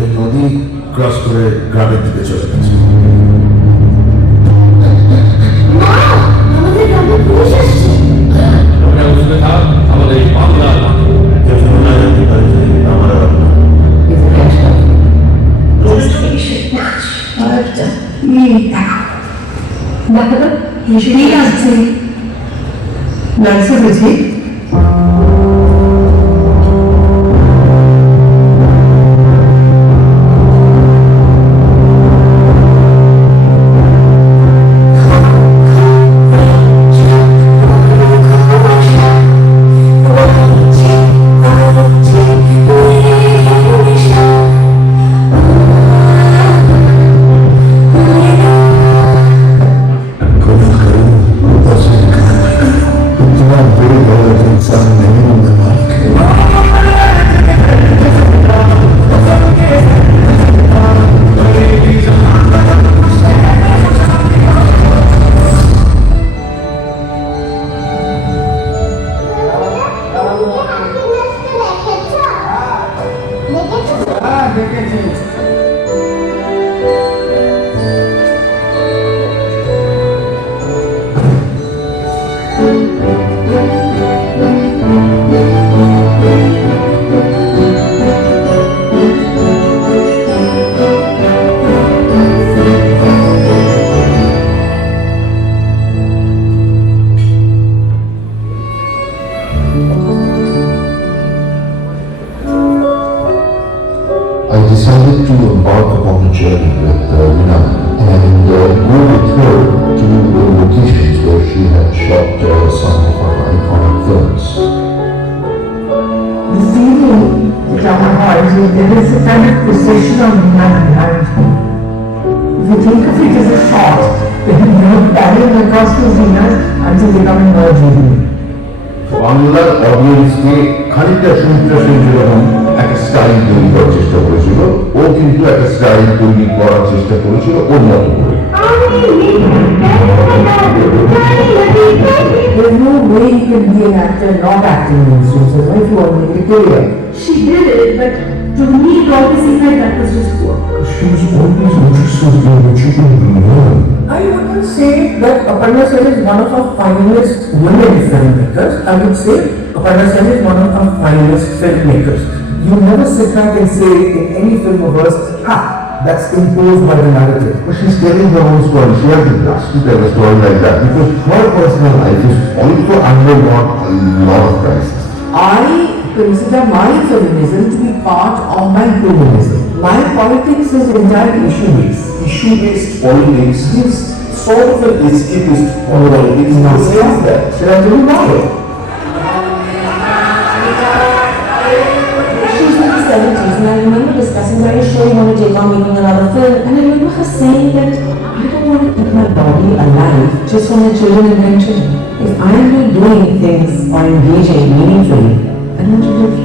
এই নদী ক্রস করে গ্রামের দিকে চলে গেছে। আমাদের এই বাংলার ঠিক আছে লাগছে বুঝি I decided to embark upon a journey with Rina and go with her to the locations where she had shot some of her iconic films. The feeling that I had is that there is a kind of possession of man behind me. If you think of it as a shot, then you're carrying across the zenith until becoming more vivid. বাংলার অডিয়েন্সকে খানিকটা সুমিত্রা সেন যেরকম একটা style তৈরি করার চেষ্টা করেছিল, ও কিন্তু একটা স্টাইল তৈরি করার চেষ্টা করেছিল ওর মতো করে। There's no way you can be an actor not acting in sources, if you want to make a career. She did it, but to me it always seemed like that was just work. She was always interested in what she didn't learn. I wouldn't say that Aparna Sen is one of our finest women filmmakers. I would say Aparna Sen is one of our finest filmmakers. You never sit back and say in any film of hers, that's imposed by the narrative. But she's telling her own story. She has the guts to tell a story like that because her personal life is also undergone a lot of crisis. I consider my feminism to be part of my humanism. My politics is entirely issue-based. Issue-based politics is sort of an escapist politics. Now, say that. Should I tell you why? She's in the 70s, and I remember discussing, are you sure you want to take on making another film? And I remember her saying that I don't want to keep my body alive just for my children and grandchildren. If I am not doing things or engaging meaningfully, I don't want to live.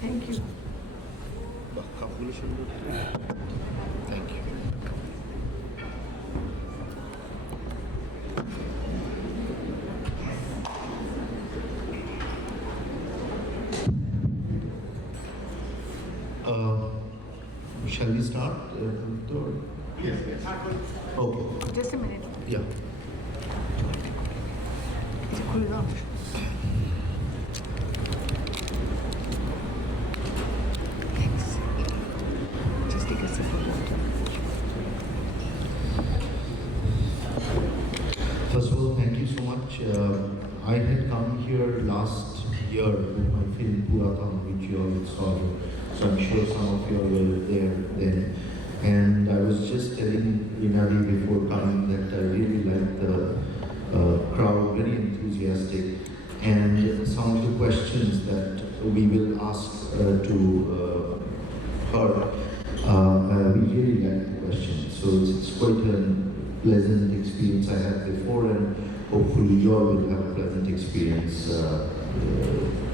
Thank you. Thank you. Shall we start? Yes. Okay. Just a minute. Yeah. Just take a sip of water. First of all, thank you so much. I had come here last year with my film Puratam, which you all saw. So I'm sure some of you all were there then. And I was just telling Rinadi before coming that I really liked the crowd, very enthusiastic. And some of the questions that we will ask to her, we really liked the questions. So it's quite a pleasant experience I had before, and hopefully you all will have a pleasant experience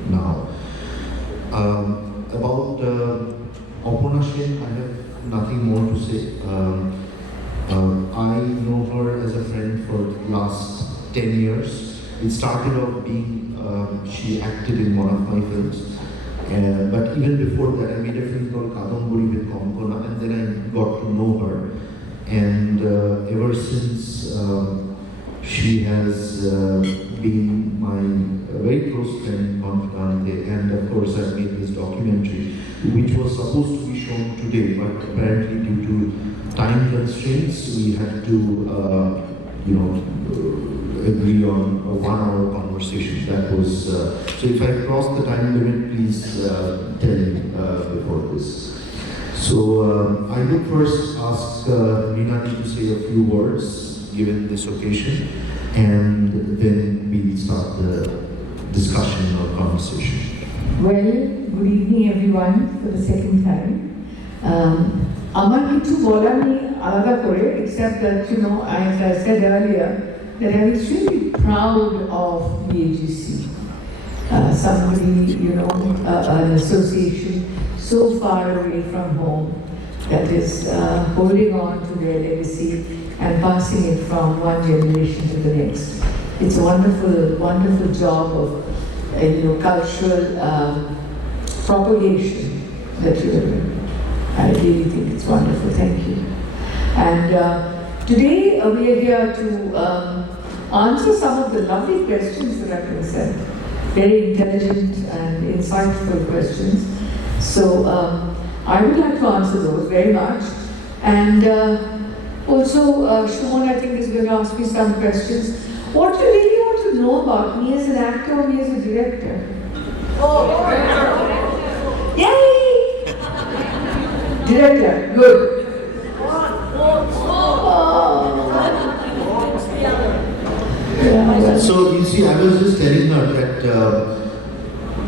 now. About Aparna Sen, I have nothing more to say. I know her as a friend for the last 10 years. It started off being, she acted in one of my films. But even before that, I made a film called Kadamburi with Konkona, and then I got to know her. And ever since, she has been my very close friend, confidante, and of course I made this documentary, which was supposed to be shown today, but apparently due to time constraints, we had to, agree on a 1 hour conversation. That was, so if I cross the time limit, please tell me before this. So I will first ask Rinadi to say a few words given this occasion, and then we'll start the discussion or conversation. Well, good evening everyone for the second time. আমার কিছু বলার নেই আলাদা করে, except that, as I said earlier, that I'm extremely proud of the AGC. Somebody, an association so far away from home that is holding on to their legacy and passing it from one generation to the next. It's a wonderful, wonderful job of cultural propagation that you're doing. I really think it's wonderful. Thank you. And today we are here to answer some of the lovely questions that have been sent. Very intelligent and insightful questions. So I would like to answer those very much. And also, Shimon, I think, is going to ask me some questions. What do you really want to know about me as an actor or me as a director? Yay! Director, good. So you see, I was just telling her that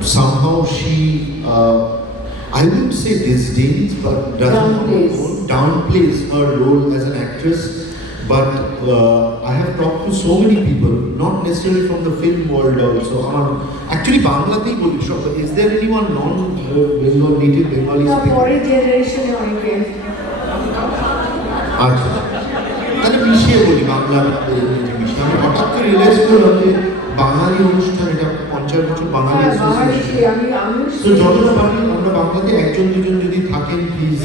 somehow she, I wouldn't say disdains, but downplays her role as an actress. But I have talked to so many people, not necessarily from the film world also. Actually, Bangladesh, is there anyone non-Bengal, native Bengali The speaking? foreign generation or আচ্ছা, তাহলে মিশিয়ে বলি বাংলা মিশিয়ে। আমি হঠাৎ করে realise করলাম যে বাঙালি অনুষ্ঠান, এটা 50 বছর বাঙালি অ্যাসোসিয়েশন। তো যতটা পারি আমরা বাংলাতে একজন দুজন যদি থাকেন প্লিজ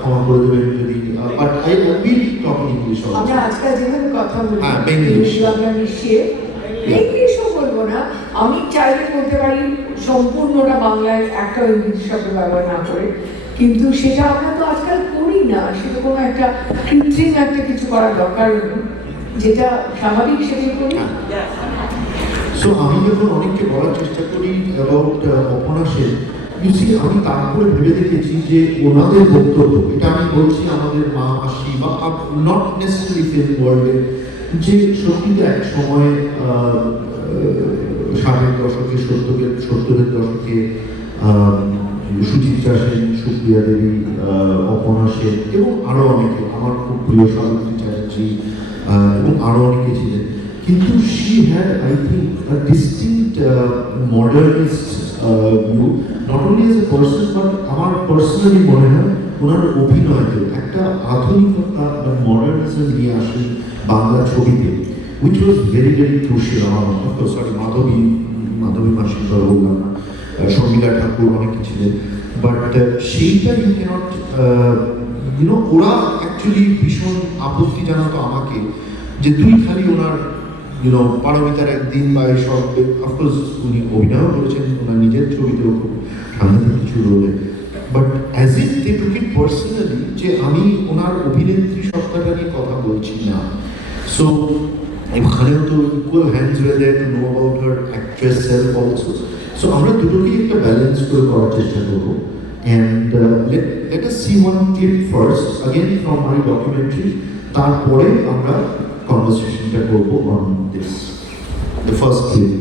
ক্ষমা করে দেবেন যদি, but I will talk in English also. আমরা আজকাল যেভাবে কথা বলি, হ্যাঁ, বেঙ্গলিশ আমরা মিশিয়ে ইংলিশও বলবো না। আমি চাইলে বলতে পারি সম্পূর্ণটা বাংলায় একটা ইংলিশ শব্দ ব্যবহার না করে, কিন্তু সেটা আমরা তো আজকাল করি না। সেটা কোনো একটা কৃত্রিম একটা কিছু করার দরকার নেই, যেটা স্বাভাবিক সেটাই করি। সো আমি যখন অনেককে বলার চেষ্টা করি অ্যাবাউট অপর্ণা সেন, আমি তারপরে ভেবে দেখেছি যে ওনাদের বক্তব্য, এটা আমি বলছি আমাদের মা মাসি বা নট নেসেসারি ফিল্ম ওয়ার্ল্ডে, যে সত্যিতে এক সময় 60-এর দশকে, 70-এর দশকে সুচিত্রা সেন, সুপ্রিয়া দেবী, অপর্ণা সেন এবং আরও অনেকে, আমার খুব প্রিয় সাবিত্রী চ্যাটার্জি এবং আরও অনেকে ছিলেন। কিন্তু she had, I think, a distinct modernist view, not only as a person, but আমার personally মনে হয় ওনার অভিনয়তে একটা আধুনিকতা বা মডার্নিজম নিয়ে আসেন বাংলা ছবিতে, which was very very crucial আমার মনে হয়। সরি, মাধবী মাসির কথা বললাম না, শর্মিলা ঠাকুর অনেকে ছিলেন, বাট সেইটা ইউ ক্যানট, ওরা অ্যাকচুয়ালি ভীষণ আপত্তি জানাতো আমাকে যে তুই খালি ওনার পারমিতার একদিন বা এসব, অফকোর্স উনি অভিনয়ও করেছেন ওনার নিজের ছবিতেও খুব ঠান্ডা কিছু রোলে, but as if they took it personally যে আমি ওনার অভিনেত্রী সত্তাটা নিয়ে কথা বলছি না। সো এখানেও তো equal hands way there to know about her actress self also, so আমরা দুটোকেই একটা ব্যালেন্স করে করার চেষ্টা করবো। And let us see one clip first, again from my documentary. তারপরে আমরা conversationটা করবো on this. The first clip.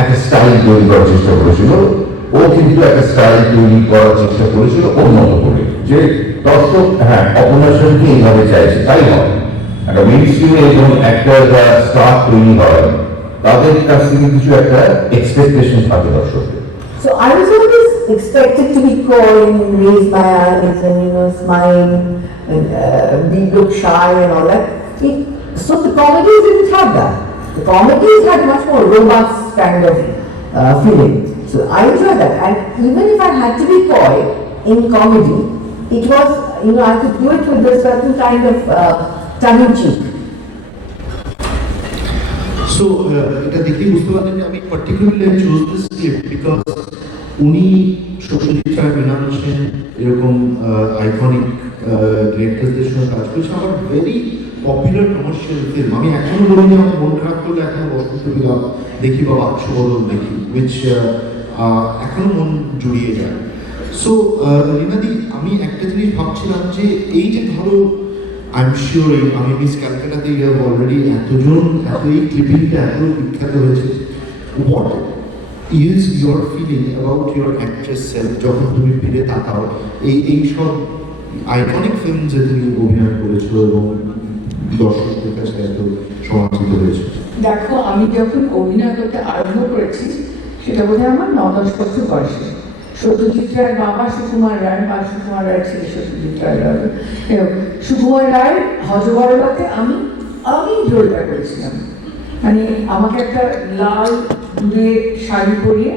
একটা স্টাইল তৈরি করার চেষ্টা করেছিল, ও কিন্তু একটা স্টাইল তৈরি করার চেষ্টা করেছিল ওর মতো করে, যে দর্শক হ্যাঁ অপর্ণা সেনকে এইভাবে চাইছে, তাই হয়। একটা মেইন স্ট্রিমে যখন একটা স্টার তৈরি হয় তাদের কাছ থেকে কিছু একটা এক্সপেকটেশন থাকে দর্শকের। So I was always expected to be coy and raise my eyes and smile and look shy and all that. So the comedies didn't have that. The comedies had much more robust kind of feeling. So I enjoyed that. And even if I had to be coy in comedy, it was, I could do it with a certain kind of tongue-in-cheek. So এটা দেখেই বুঝতে পারলেন যে আমি particularly choose this clip because উনি সত্যজিৎ রায়, মৃণাল সেন এরকম iconic ডিরেক্টরদের সঙ্গে কাজ করেছে। আমার ভেরি পপুলার কমার্শিয়াল ফিল্ম, আমি এখনো বলিনি আমার মন খারাপ করলে এখনো বসন্ত বিলাপ দেখি বা বাক্স বদল দেখি, উইচ এখনো মন জুড়িয়ে যায়। সো রিনাদি, আমি একটা জিনিস ভাবছিলাম যে এই যে ধরো আই এম শিওর আমি মিস ক্যালকাটাতে অলরেডি এতজন এত এই ক্লিপিংটা এত বিখ্যাত হয়েছে, what is your feeling about your actress self যখন তুমি ফিরে তাকাও এই সব আইকনিক ফিল্ম যে তুমি অভিনয় করেছো এবং দর্শকদের কাছে এত সমাদৃত হয়েছে? দেখো, আমি যখন অভিনয় করতে আরম্ভ করেছি সেটা বোধহয় আমার 9-10 বছর বয়সে। সত্যজিৎ রায়ের বাবা সুকুমার রায়, বা সুকুমার রায়ের ছেলে সত্যজিৎ রায়, সুকুমার রায়ের হজবরলাতে আমি রোলটা করেছিলাম। মানে আমাকে একটা লাল দূরে শাড়ি পরিয়ে,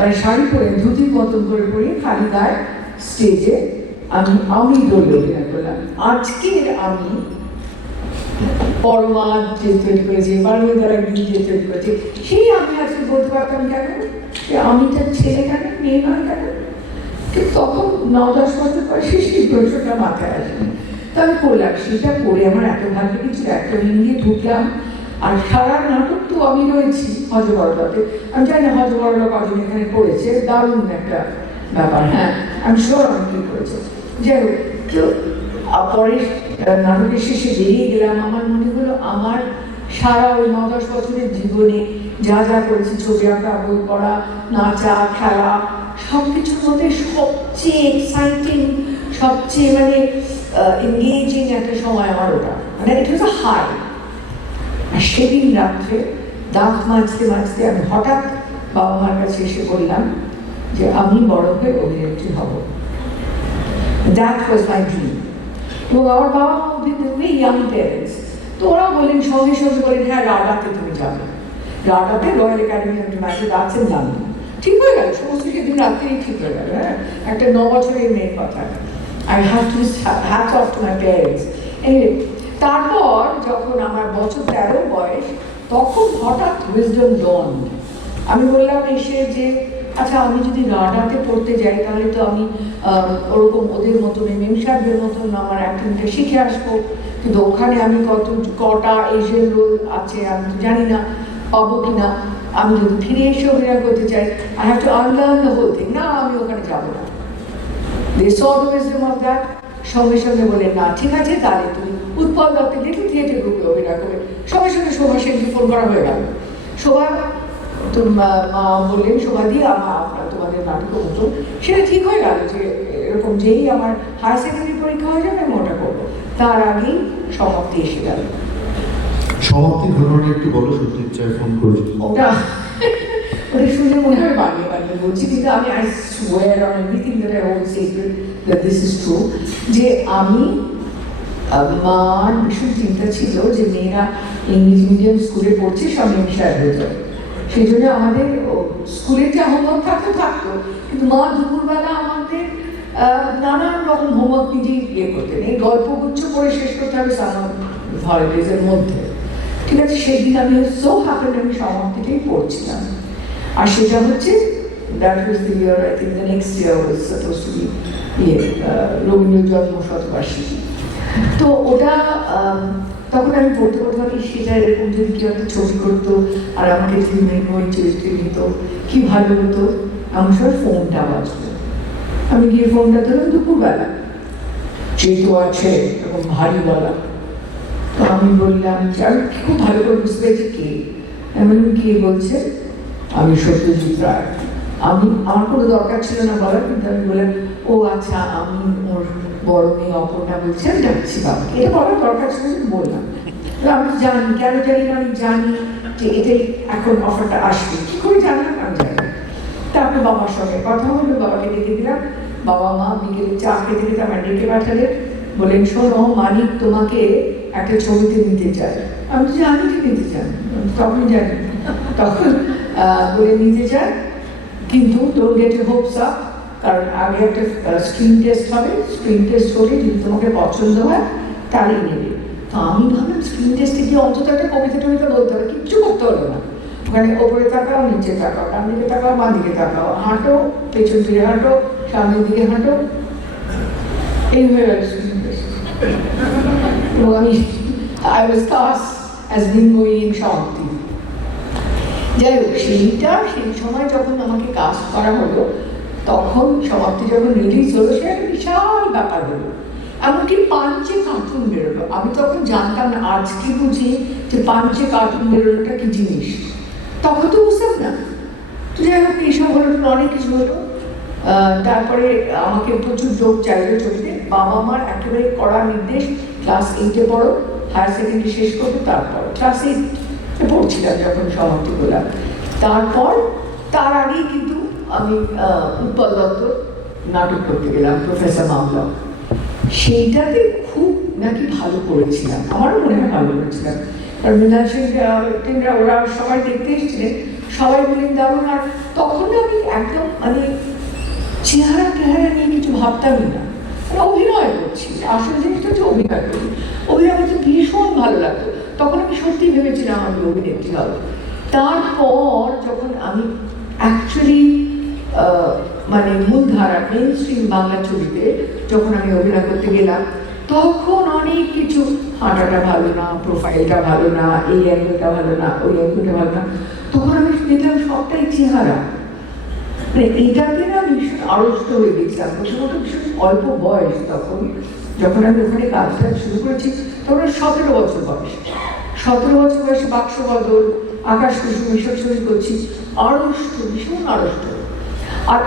মানে শাড়ি পরে ধুতির মতন করে পরিয়ে খালি গায়ে স্টেজে আমি রোলে অভিনয় করলাম। আজকের আমি পরমাদ যে তৈরি করেছে, বারোদ্বারা গিয়ে যে তৈরি করেছে, সেই আমি আজকে বলতে পারতাম কেন যে আমি তার ছেলে কেন, মেয়ে নয় কেন? কিন্তু তখন 9-10 বছর বয়সে সেই প্রশ্নটা মাথায় আসেনি। তো আমি করলাম, সেটা করে আমার এত ভালো লেগেছিল, একটা নিয়ে ঢুকলাম। আর সারা নাটক তো আমি রয়েছি হজবরলাতে। আমি জানি না হজবরলা কজন এখানে পড়েছে, দারুণ একটা ব্যাপার। হ্যাঁ, আমি শিওর অনেকেই করেছে। যাই হোক, তো পরে নাটকের শেষে বেরিয়ে গেলাম, আমার মনে হলো আমার সারা ওই 9-10 বছরের জীবনে যা যা করেছি, ছবি আঁকা, বই পড়া, নাচা, খেলা, সব কিছুর মধ্যে সবচেয়ে এক্সাইটিং, সবচেয়ে মানে এনগেজিং একটা সময় আমার ওটা, মানে ইট ওয়াজ আ হাই। আর সেদিন রাত্রে দাঁত মাজতে মাজতে আমি হঠাৎ বাবা মার কাছে এসে বললাম যে আমি বড় হয়ে অভিনেত্রী হব। That was my dream. এবং আমার বাবা মা ইয়াং প্যারেন্টস, তো ওরা বললেন, সঙ্গে সঙ্গে বলেন, হ্যাঁ রাডাতে তুমি যাবে, রাডাতে রয়্যাল একাডেমি অফ ড্রামাতে আছেন, জানবেন। ঠিক হয়ে গেল, সমস্ত সেদিন রাত্রেই ঠিক হয়ে গেল। হ্যাঁ, একটা 9 বছরের মেয়ের কথা। I have to hat off to my parents. তারপর যখন আমার বছর 13 বয়স, তখন হঠাৎ উইজডম ডন। আমি বললাম এসে যে আচ্ছা, আমি যদি রাডাতে পড়তে যাই তাহলে তো আমি ওরকম ওদের মতন, মেমসাহেবদের মতন আমার অ্যাক্টিংটা শিখে আসবো, কিন্তু ওখানে আমি কটা এশিয়ান রোল আছে আমি তো জানি না, পাবো কিনা। আমি যদি ফিরে এসে অভিনয় করতে চাই, I have to unlearn the whole thing. না, আমি ওখানে যাবো না। They saw the wisdom of that. সঙ্গে সঙ্গে বলে, না ঠিক আছে, তাহলে তুমি উৎপল দত্তের লিটল থিয়েটার গ্রুপে অভিনয় করবে। সঙ্গে সঙ্গে শোভা সেনকে ফোন করা হয়ে গেল। শোভা তো মা বললেন, শোভা দিয়ে আপনার তোমাদের নাটক হতো। সেটা ঠিক হয়ে গেল যে এরকম যেই আমার হায়ার সেকেন্ডারি পরীক্ষা হয়ে যাবে আমি ওটা করবো, তার আগেই সমাপ্তি এসে গেল। সমাপ্তির ঘটনা একটু বলো, সত্যি চায় ফোন করেছিল। ওটা ওটা শুনে মনে হয় বানিয়ে বানিয়ে বলছি, কিন্তু আমি I swear on everything that I hold secret that this is true, যে আমি মার ভীষণ চিন্তা ছিল যে মেয়েরা ইংলিশ মিডিয়াম স্কুলে পড়ছে, সব ইংলিশার হয়ে যাবে। সেই জন্য আমাদের স্কুলের যা হোমওয়ার্ক থাকতো, কিন্তু মা দুপুরবেলা আমাদের নানান রকম হোমওয়ার্ক নিজেই ইয়ে করতেন। এই গল্পগুচ্ছ করে শেষ করতে হবে সামার হলিডেজের মধ্যে, ঠিক আছে? সেই দিন আমি সো হ্যাপেন আমি সমাপ্তিটাই পড়ছিলাম, আর সেটা হচ্ছে that was the year, I think the next year was suppose to be Rabindra জন্ম শতবার্ষিকী। তো ওটা তখন আমি পড়তে পড়তাম, সেটা এরকম যদি কেউ একটা ছবি করতো আর আমাকে ওই চরিত্রে নিত, কি ভালো হতো। আমার সবাই ফোনটা বাজতো, আমি গিয়ে ফোনটা ধরলাম দুপুরবেলা, চেতো আছে এরকম ভারী বলা। তো আমি বললাম, আমি খুব ভালো করে বুঝতে পেরেছি কে। আমি কে বলছে? আমি সত্যজিৎ রায়। আমার কোনো দরকার ছিল না বলার, কিন্তু আমি বললাম, ও আচ্ছা, আমি ওর বড় মেয়ে অপর্ণা বলছি, আমি ডাকছি বাবাকে। এটা বলার দরকার ছিল, বললাম। আমি জানি, কেন জানি না, আমি জানি যে এটাই এখন অফারটা আসবে। কি করে জানলাম আমি জানি না। তারপরে বাবার সঙ্গে কথা হলো, বাবাকে ডেকে দিলাম। বাবা মা বিকেলে চা খেতে খেতে আমার ডেকে পাঠালেন, বললেন, শোনো মানিক তোমাকে একটা ছবিতে নিতে চাই। আমি তো জানি যে নিতে চান, তখন জানি। তখন বলে নিতে চাই, কিন্তু don't get your Hopes up, কারণ আগে একটা স্ক্রিন টেস্ট হবে, স্ক্রিন টেস্ট করে যদি তোমাকে পছন্দ হয় তাহলেই নেবে। তো আমি ভাবলাম স্ক্রিন টেস্টে গিয়ে অন্তত একটা কবিতা টবিতা বলতে হবে, কিচ্ছু করতে হলো না। ওখানে ওপরে তাকাও, নিচে তাকাও, ডান দিকে তাকাও, বাঁ দিকে তাকাও, হাঁটো, পেছন দিকে হাঁটো, সামনের দিকে হাঁটো, এই হয়ে গেল স্ক্রিন টেস্ট। এবং আমি I was cast as Bingoyi in সমাপ্তি। যাই হোক, সেই সময় যখন আমাকে কাস্ট করা হলো, তখন সমাপ্তি যখন রিলিজ হলো, সেটা একটা বিশাল ব্যাপার হলো। এমনকি পাঞ্চে কার্টুন বেরোলো। আমি তখন জানতাম না, আজকে বুঝি যে পাঞ্চে কার্টুন বেরোলোটা কি জিনিস, তখন তো বুঝতাম না। তো যাই হোক, এইসব হলো, অনেক কিছু হলো। তারপরে আমাকে প্রচুর লোক চাইলো ছবিতে। বাবা মার একেবারে কড়া নির্দেশ, ক্লাস 8-এ পড়ো, হায়ার সেকেন্ডারি শেষ করবে, তারপর ক্লাস 8-এ পড়ছিলাম যখন সমাপ্তি করলাম। তারপর তার আগেই কিন্তু আমি উৎপল দত্ত নাটক করতে গেলাম, প্রফেসর মামলা। সেইটাতে খুব নাকি ভালো করেছিলাম, আমারও মনে হয় ভালো করেছিলাম। কারণ মৃণাল সেনরা ওরা সবাই দেখতে এসেছিলেন, সবাই বললেন দারুণ। আর তখন আমি একদম মানে চেহারা টেহারা নিয়ে কিছু ভাবতামই না, অভিনয় করছি। আসল জিনিসটা হচ্ছে অভিনয় করি, অভিনয় করতে ভীষণ ভালো লাগতো। তখন আমি সত্যি ভেবেছিলাম আমি অভিনেত্রী হব। তারপর যখন আমি অ্যাকচুয়ালি মানে মূলধারা মেইন স্ট্রিম বাংলা ছবিতে যখন আমি অভিনয় করতে গেলাম, তখন অনেক কিছু, হাঁটাটা ভালো না, প্রোফাইলটা ভালো না, এই অ্যাঙ্গেলটা ভালো না, ওই অ্যাঙ্গেলটা ভালো না। তখন আমি দেখলাম সবটাই চেহারা। মানে এইটাতে না ভীষণ আড়ষ্ট হয়ে গেছিলাম। প্রথমত ভীষণ অল্প বয়স তখন, যখন আমি ওখানে কাজটা শুরু করেছি, তখন 17 বছর বয়স। 17 বছর বয়সে বাক্স বদল, আকাশ কুসুম এসব ছবি করছি, আড়ষ্ট, ভীষণ আড়ষ্ট। আর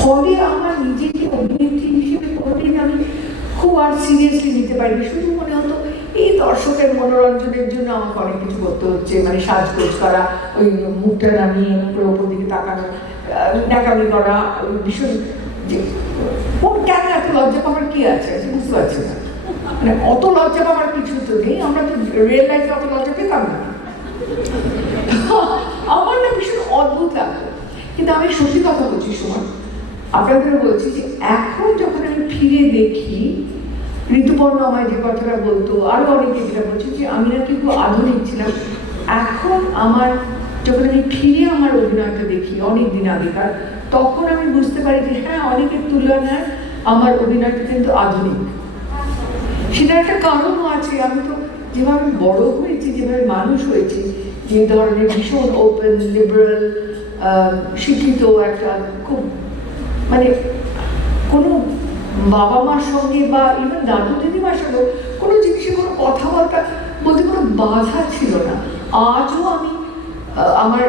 ফলে আমার নিজেকে অভিনেত্রী হিসেবে কোনোদিন আমি খুব আর সিরিয়াসলি নিতে পারিনি। শুধু মনে হতো এই দর্শকের মনোরঞ্জনের জন্য আমাকে অনেক কিছু করতে হচ্ছে, মানে সাজগোজ করা, ওই মুখটা নামিয়ে উপরে ওপর দিকে তাকানো, নাকামি করা, ভীষণ যে কেন এত লজ্জা পাবার কি আছে বুঝতে পারছি না। মানে অত লজ্জা পাবার কিছু তো নেই, আমরা তো রিয়েল লাইফে অত লজ্জা পেতাম না। আমার না ভীষণ অদ্ভুত লাগতো। কিন্তু আমি সত্যি কথা বলছি, সময় আপনাদেরও বলছি যে এখন যখন আমি ফিরে দেখি, ঋতুপর্ণ আমায় যে কথাটা বলতো, আরো অনেকে যেটা বলছে যে আমি নাকি খুব আধুনিক ছিলাম। এখন আমার যখন আমি ফিরে আমার অভিনয়টা দেখি অনেক দিন আগেকার, তখন আমি বুঝতে পারি যে হ্যাঁ, অনেকের তুলনায় আমার অভিনয়টা কিন্তু আধুনিক। সেটা একটা কারণও আছে। আমি তো যেভাবে বড় হয়েছি, যেভাবে মানুষ হয়েছি, যে ধরনের ভীষণ ওপেন, লিবারেল, শিক্ষিত একটা, খুব মানে কোনো বাবা মার সঙ্গে বা ইভেন দাদু দিদিমার সঙ্গে কোনো জিনিসে কোনো কথাবার্তা বলতে কোনো বাধা ছিল না। আজও আমি আমার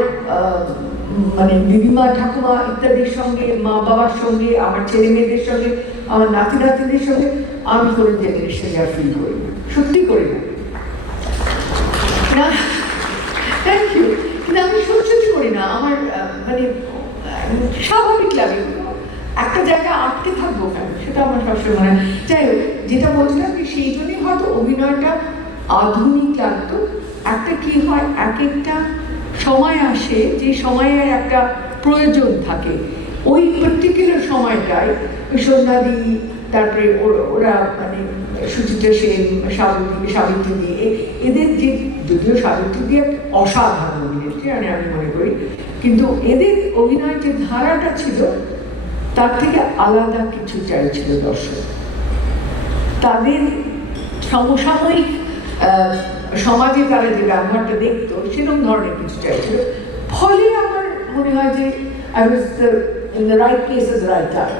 মানে দিদিমা ঠাকুমা ইত্যাদির সঙ্গে, মা বাবার সঙ্গে, আমার ছেলে মেয়েদের সঙ্গে আমার নাতি নাতিদের সঙ্গে আমি কোনো জেনারেশন আর ফিল করি না, সত্যি করি না। না, থ্যাংক ইউ, কিন্তু আমি সত্যি করি না। আমার মানে স্বাভাবিক লাগে, একটা জায়গায় আটকে থাকবো কেন, সেটা আমার সবসময় মনে হয়। যাই হোক, যেটা বলছিলাম যে সেই জন্যই হয়তো অভিনয়টা আধুনিক লাগতো। একটা কি হয়, এক একটা সময় আসে যে সময়ের একটা প্রয়োজন থাকে, ওই পার্টিকুলার সময়টায় সন্ধ্যাদি, তারপরে ওরা মানে সুচিত্রা সেন, সাবিত্রী দি, এদের যে, যদিও সাবিত্রী দি একটা অসাধারণ অভিনেত্রী আমি মনে করি, কিন্তু এদের অভিনয়ের যে ধারাটা ছিল তার থেকে আলাদা কিছু চাইছিল দর্শক। তাদের সমসাময়িক সমাজে তারা যে ব্যবহারটা দেখতো সেরকম ধরনের কিছু চাইছিল। ফলে আমার মনে হয় যে I was in the right place at the right time.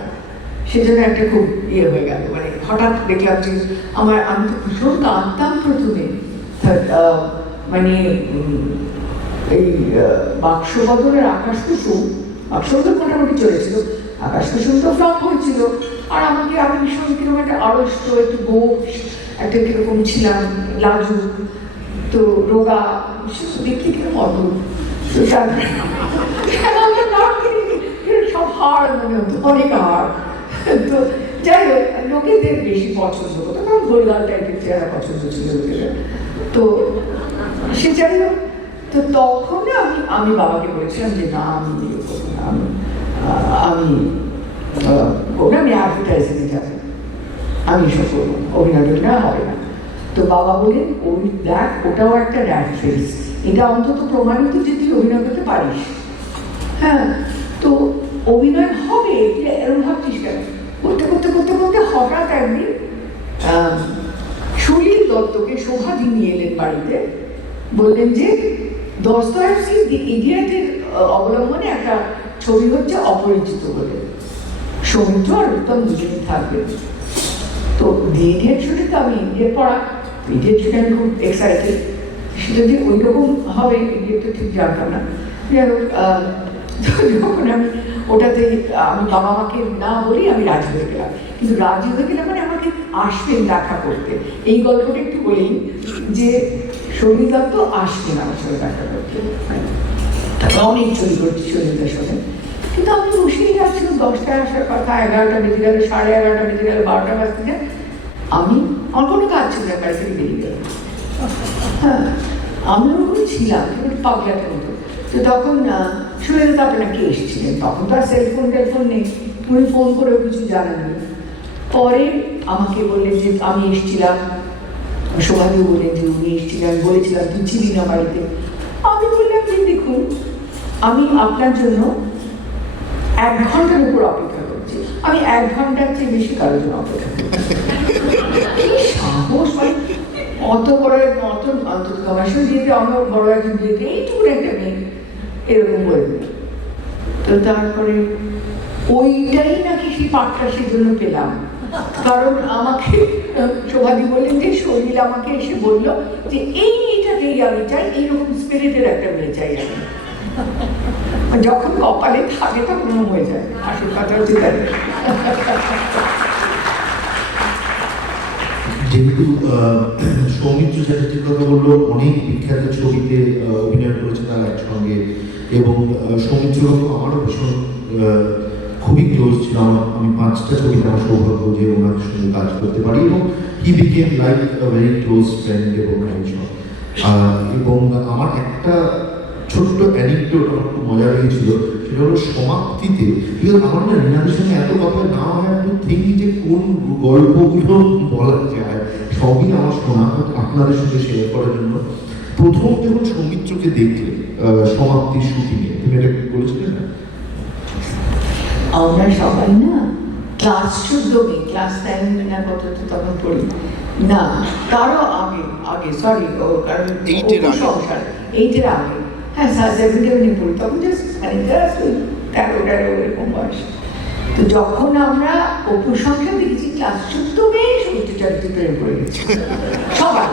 সেজন্য একটা খুব ইয়ে হয়ে গেল, মানে হঠাৎ দেখলাম যে আমি তো ভীষণ কাঁদতাম প্রথমে, মানে এই বাক্সবদলের আকাশ কুসুম, বাক্সবদল মোটামুটি চলেছিল, আকাশ কুসুম তো ফ্লপ হয়েছিল, আর আমি ভীষণ কিরকম একটা আড়ষ্ট, একটু গোপ, একটা কিরকম ছিলাম, লাজুক, তো রোগা, দেখতে কিরকম অদ্ভুত, সব হাড় মনে হতো, অনেক হাড়। তো যাই হোক, লোকেদের বেশি পছন্দ করতো, কারণ গোলগাল টাইপের চেহারা পছন্দ ছিল লোকেদের। তো সে যাই হোক, তো তখন আমি বাবাকে বলেছিলাম যে না, আমি ইয়ে করবো না, আমি অ্যাডভার্টাইজিংয়ে যাবো, আমি এসব করবো, অভিনয় হবে না। তো বাবা বলেন, ওই দেখ, ওটাও একটা র্যাট ফেস, এটা অন্তত প্রমাণিত যে তুই অভিনয় করতে পারিস। হ্যাঁ, তো অভিনয় হবে, এরকম ভাবছিস কেন? করতে করতে করতে করতে হঠাৎ একদিন সুনীল দত্তকে শোভাদি নিয়ে এলেন বাড়িতে, বললেন যে দস্তয়েভস্কি দি ইডিয়টের অবলম্বনে একটা ছবি হচ্ছে অপরিচিত বলে, সৌমিত্র আর উত্তম দুজনেই থাকবে। তো দি ইডিয়ট শুনে তো আমি ইডিয়ট পড়া, ইডিয়ট শুনে আমি খুব এক্সাইটেড। সেটা যে ওই রকম হবে ইডিয়ট তো ঠিক জানতাম না। যাই হোক, যখন আমি ওটাতে আমি বাবা মাকে না বলি আমি রাজি হয়ে গেলাম, কিন্তু রাজি হয়ে গেলাম মানে আমাকে আসবেন দেখা করতে। এই গল্পটা একটু বলি যে সৌমিত দত্ত আসবেন আমার সঙ্গে দেখা করতে, অনেক ছবি করছি সৌমিতার সঙ্গে, কিন্তু আমি বসেই যাচ্ছিলাম, 10টায় আসার কথা, 11টা বেজে গেল, 11:30 বেজে গেল, 12টা বাজতে যায়, আমি আমার কোনো কাজ ছিল না, বাড়ি থেকে বেরিয়ে গেলাম। হ্যাঁ, আমি ওরকম ছিলাম একটু পাগলাটের মতো। তো তখন শুনে তারপরে নাকি এসেছিলেন, তখন তো আর সেলফোন টেলফোন নেই, উনি ফোন করেও কিছু জানাননি। পরে আমাকে বললেন যে আমি এসেছিলাম, শোভাদিও বললেন যে উনি এসেছিলেন, বলেছিলাম তুই ছিলি না বাড়িতে। আমি বললাম যে দেখুন, আমি আপনার জন্য 1 ঘন্টার উপর অপেক্ষা করছি, আমি 1 ঘন্টার চেয়ে বেশি কারোর জন্য অপেক্ষা করছি। কি সাহস, মানে অত বড় অন্তত কমার্শিয়াল দিয়েতে, আমার বড় একজন দিয়েতে এইটুকু একটা মেয়ে এরকম বলে দিল। তো তারপরে ওইটাই নাকি সেই পাঠটা সেজন্য পেলাম, কারণ আমাকে শোভাদি বললেন যে শরীর আমাকে এসে বলল যে এইটাকেই আমি চাই, এইরকম স্পিরিটের একটা মেয়ে চাই আমি। যখন কপালে থাকে তখন হয়ে যায়, আসল কথা হচ্ছে তাই। যেহেতু সৌমিত্র চ্যাটার্জির কথা বললো, অনেক বিখ্যাত ছবিতে অভিনয় করেছে তারা একসঙ্গে, এবং সৌমিত্র আমারও ভীষণ খুবই ক্লোজ ছিল। আমি 5টা ছবিতে আমার সৌভাগ্য যে ওনার সঙ্গে কাজ করতে পারি, এবং he became like a very close friend এবং এবং আমার একটা ছোট্ট অ্যানেকডোট আমার খুব মজা লেগেছিল, সেটা হলো সমাপ্তিতে, আমার না রিনাদের সঙ্গে এত কথা না হয় একটু থিঙ্ক যে কোন গল্পগুলো বলা যায়, সবই আমার শোনা, আপনাদের সঙ্গে শেয়ার করার জন্য। প্রথম যখন সৌমিত্রকে দেখলে সমাপ্তির শুটিংয়ে, তুমি এটা বলেছিলে না? আমরা সবাই না ক্লাস 14 ক্লাস 9 না কত তখন পড়ি না, তারও আগে সরি, কারণ 8-এর আগে, হ্যাঁ 7-8 পড়ি, তখন জাস্ট 13 এরকম বয়স। তো যখন আমরা অপুর সংখ্যা দেখেছি ক্লাস 14 সৌমিত্র চ্যাটার্জি প্রেম করে গেছি সবাই,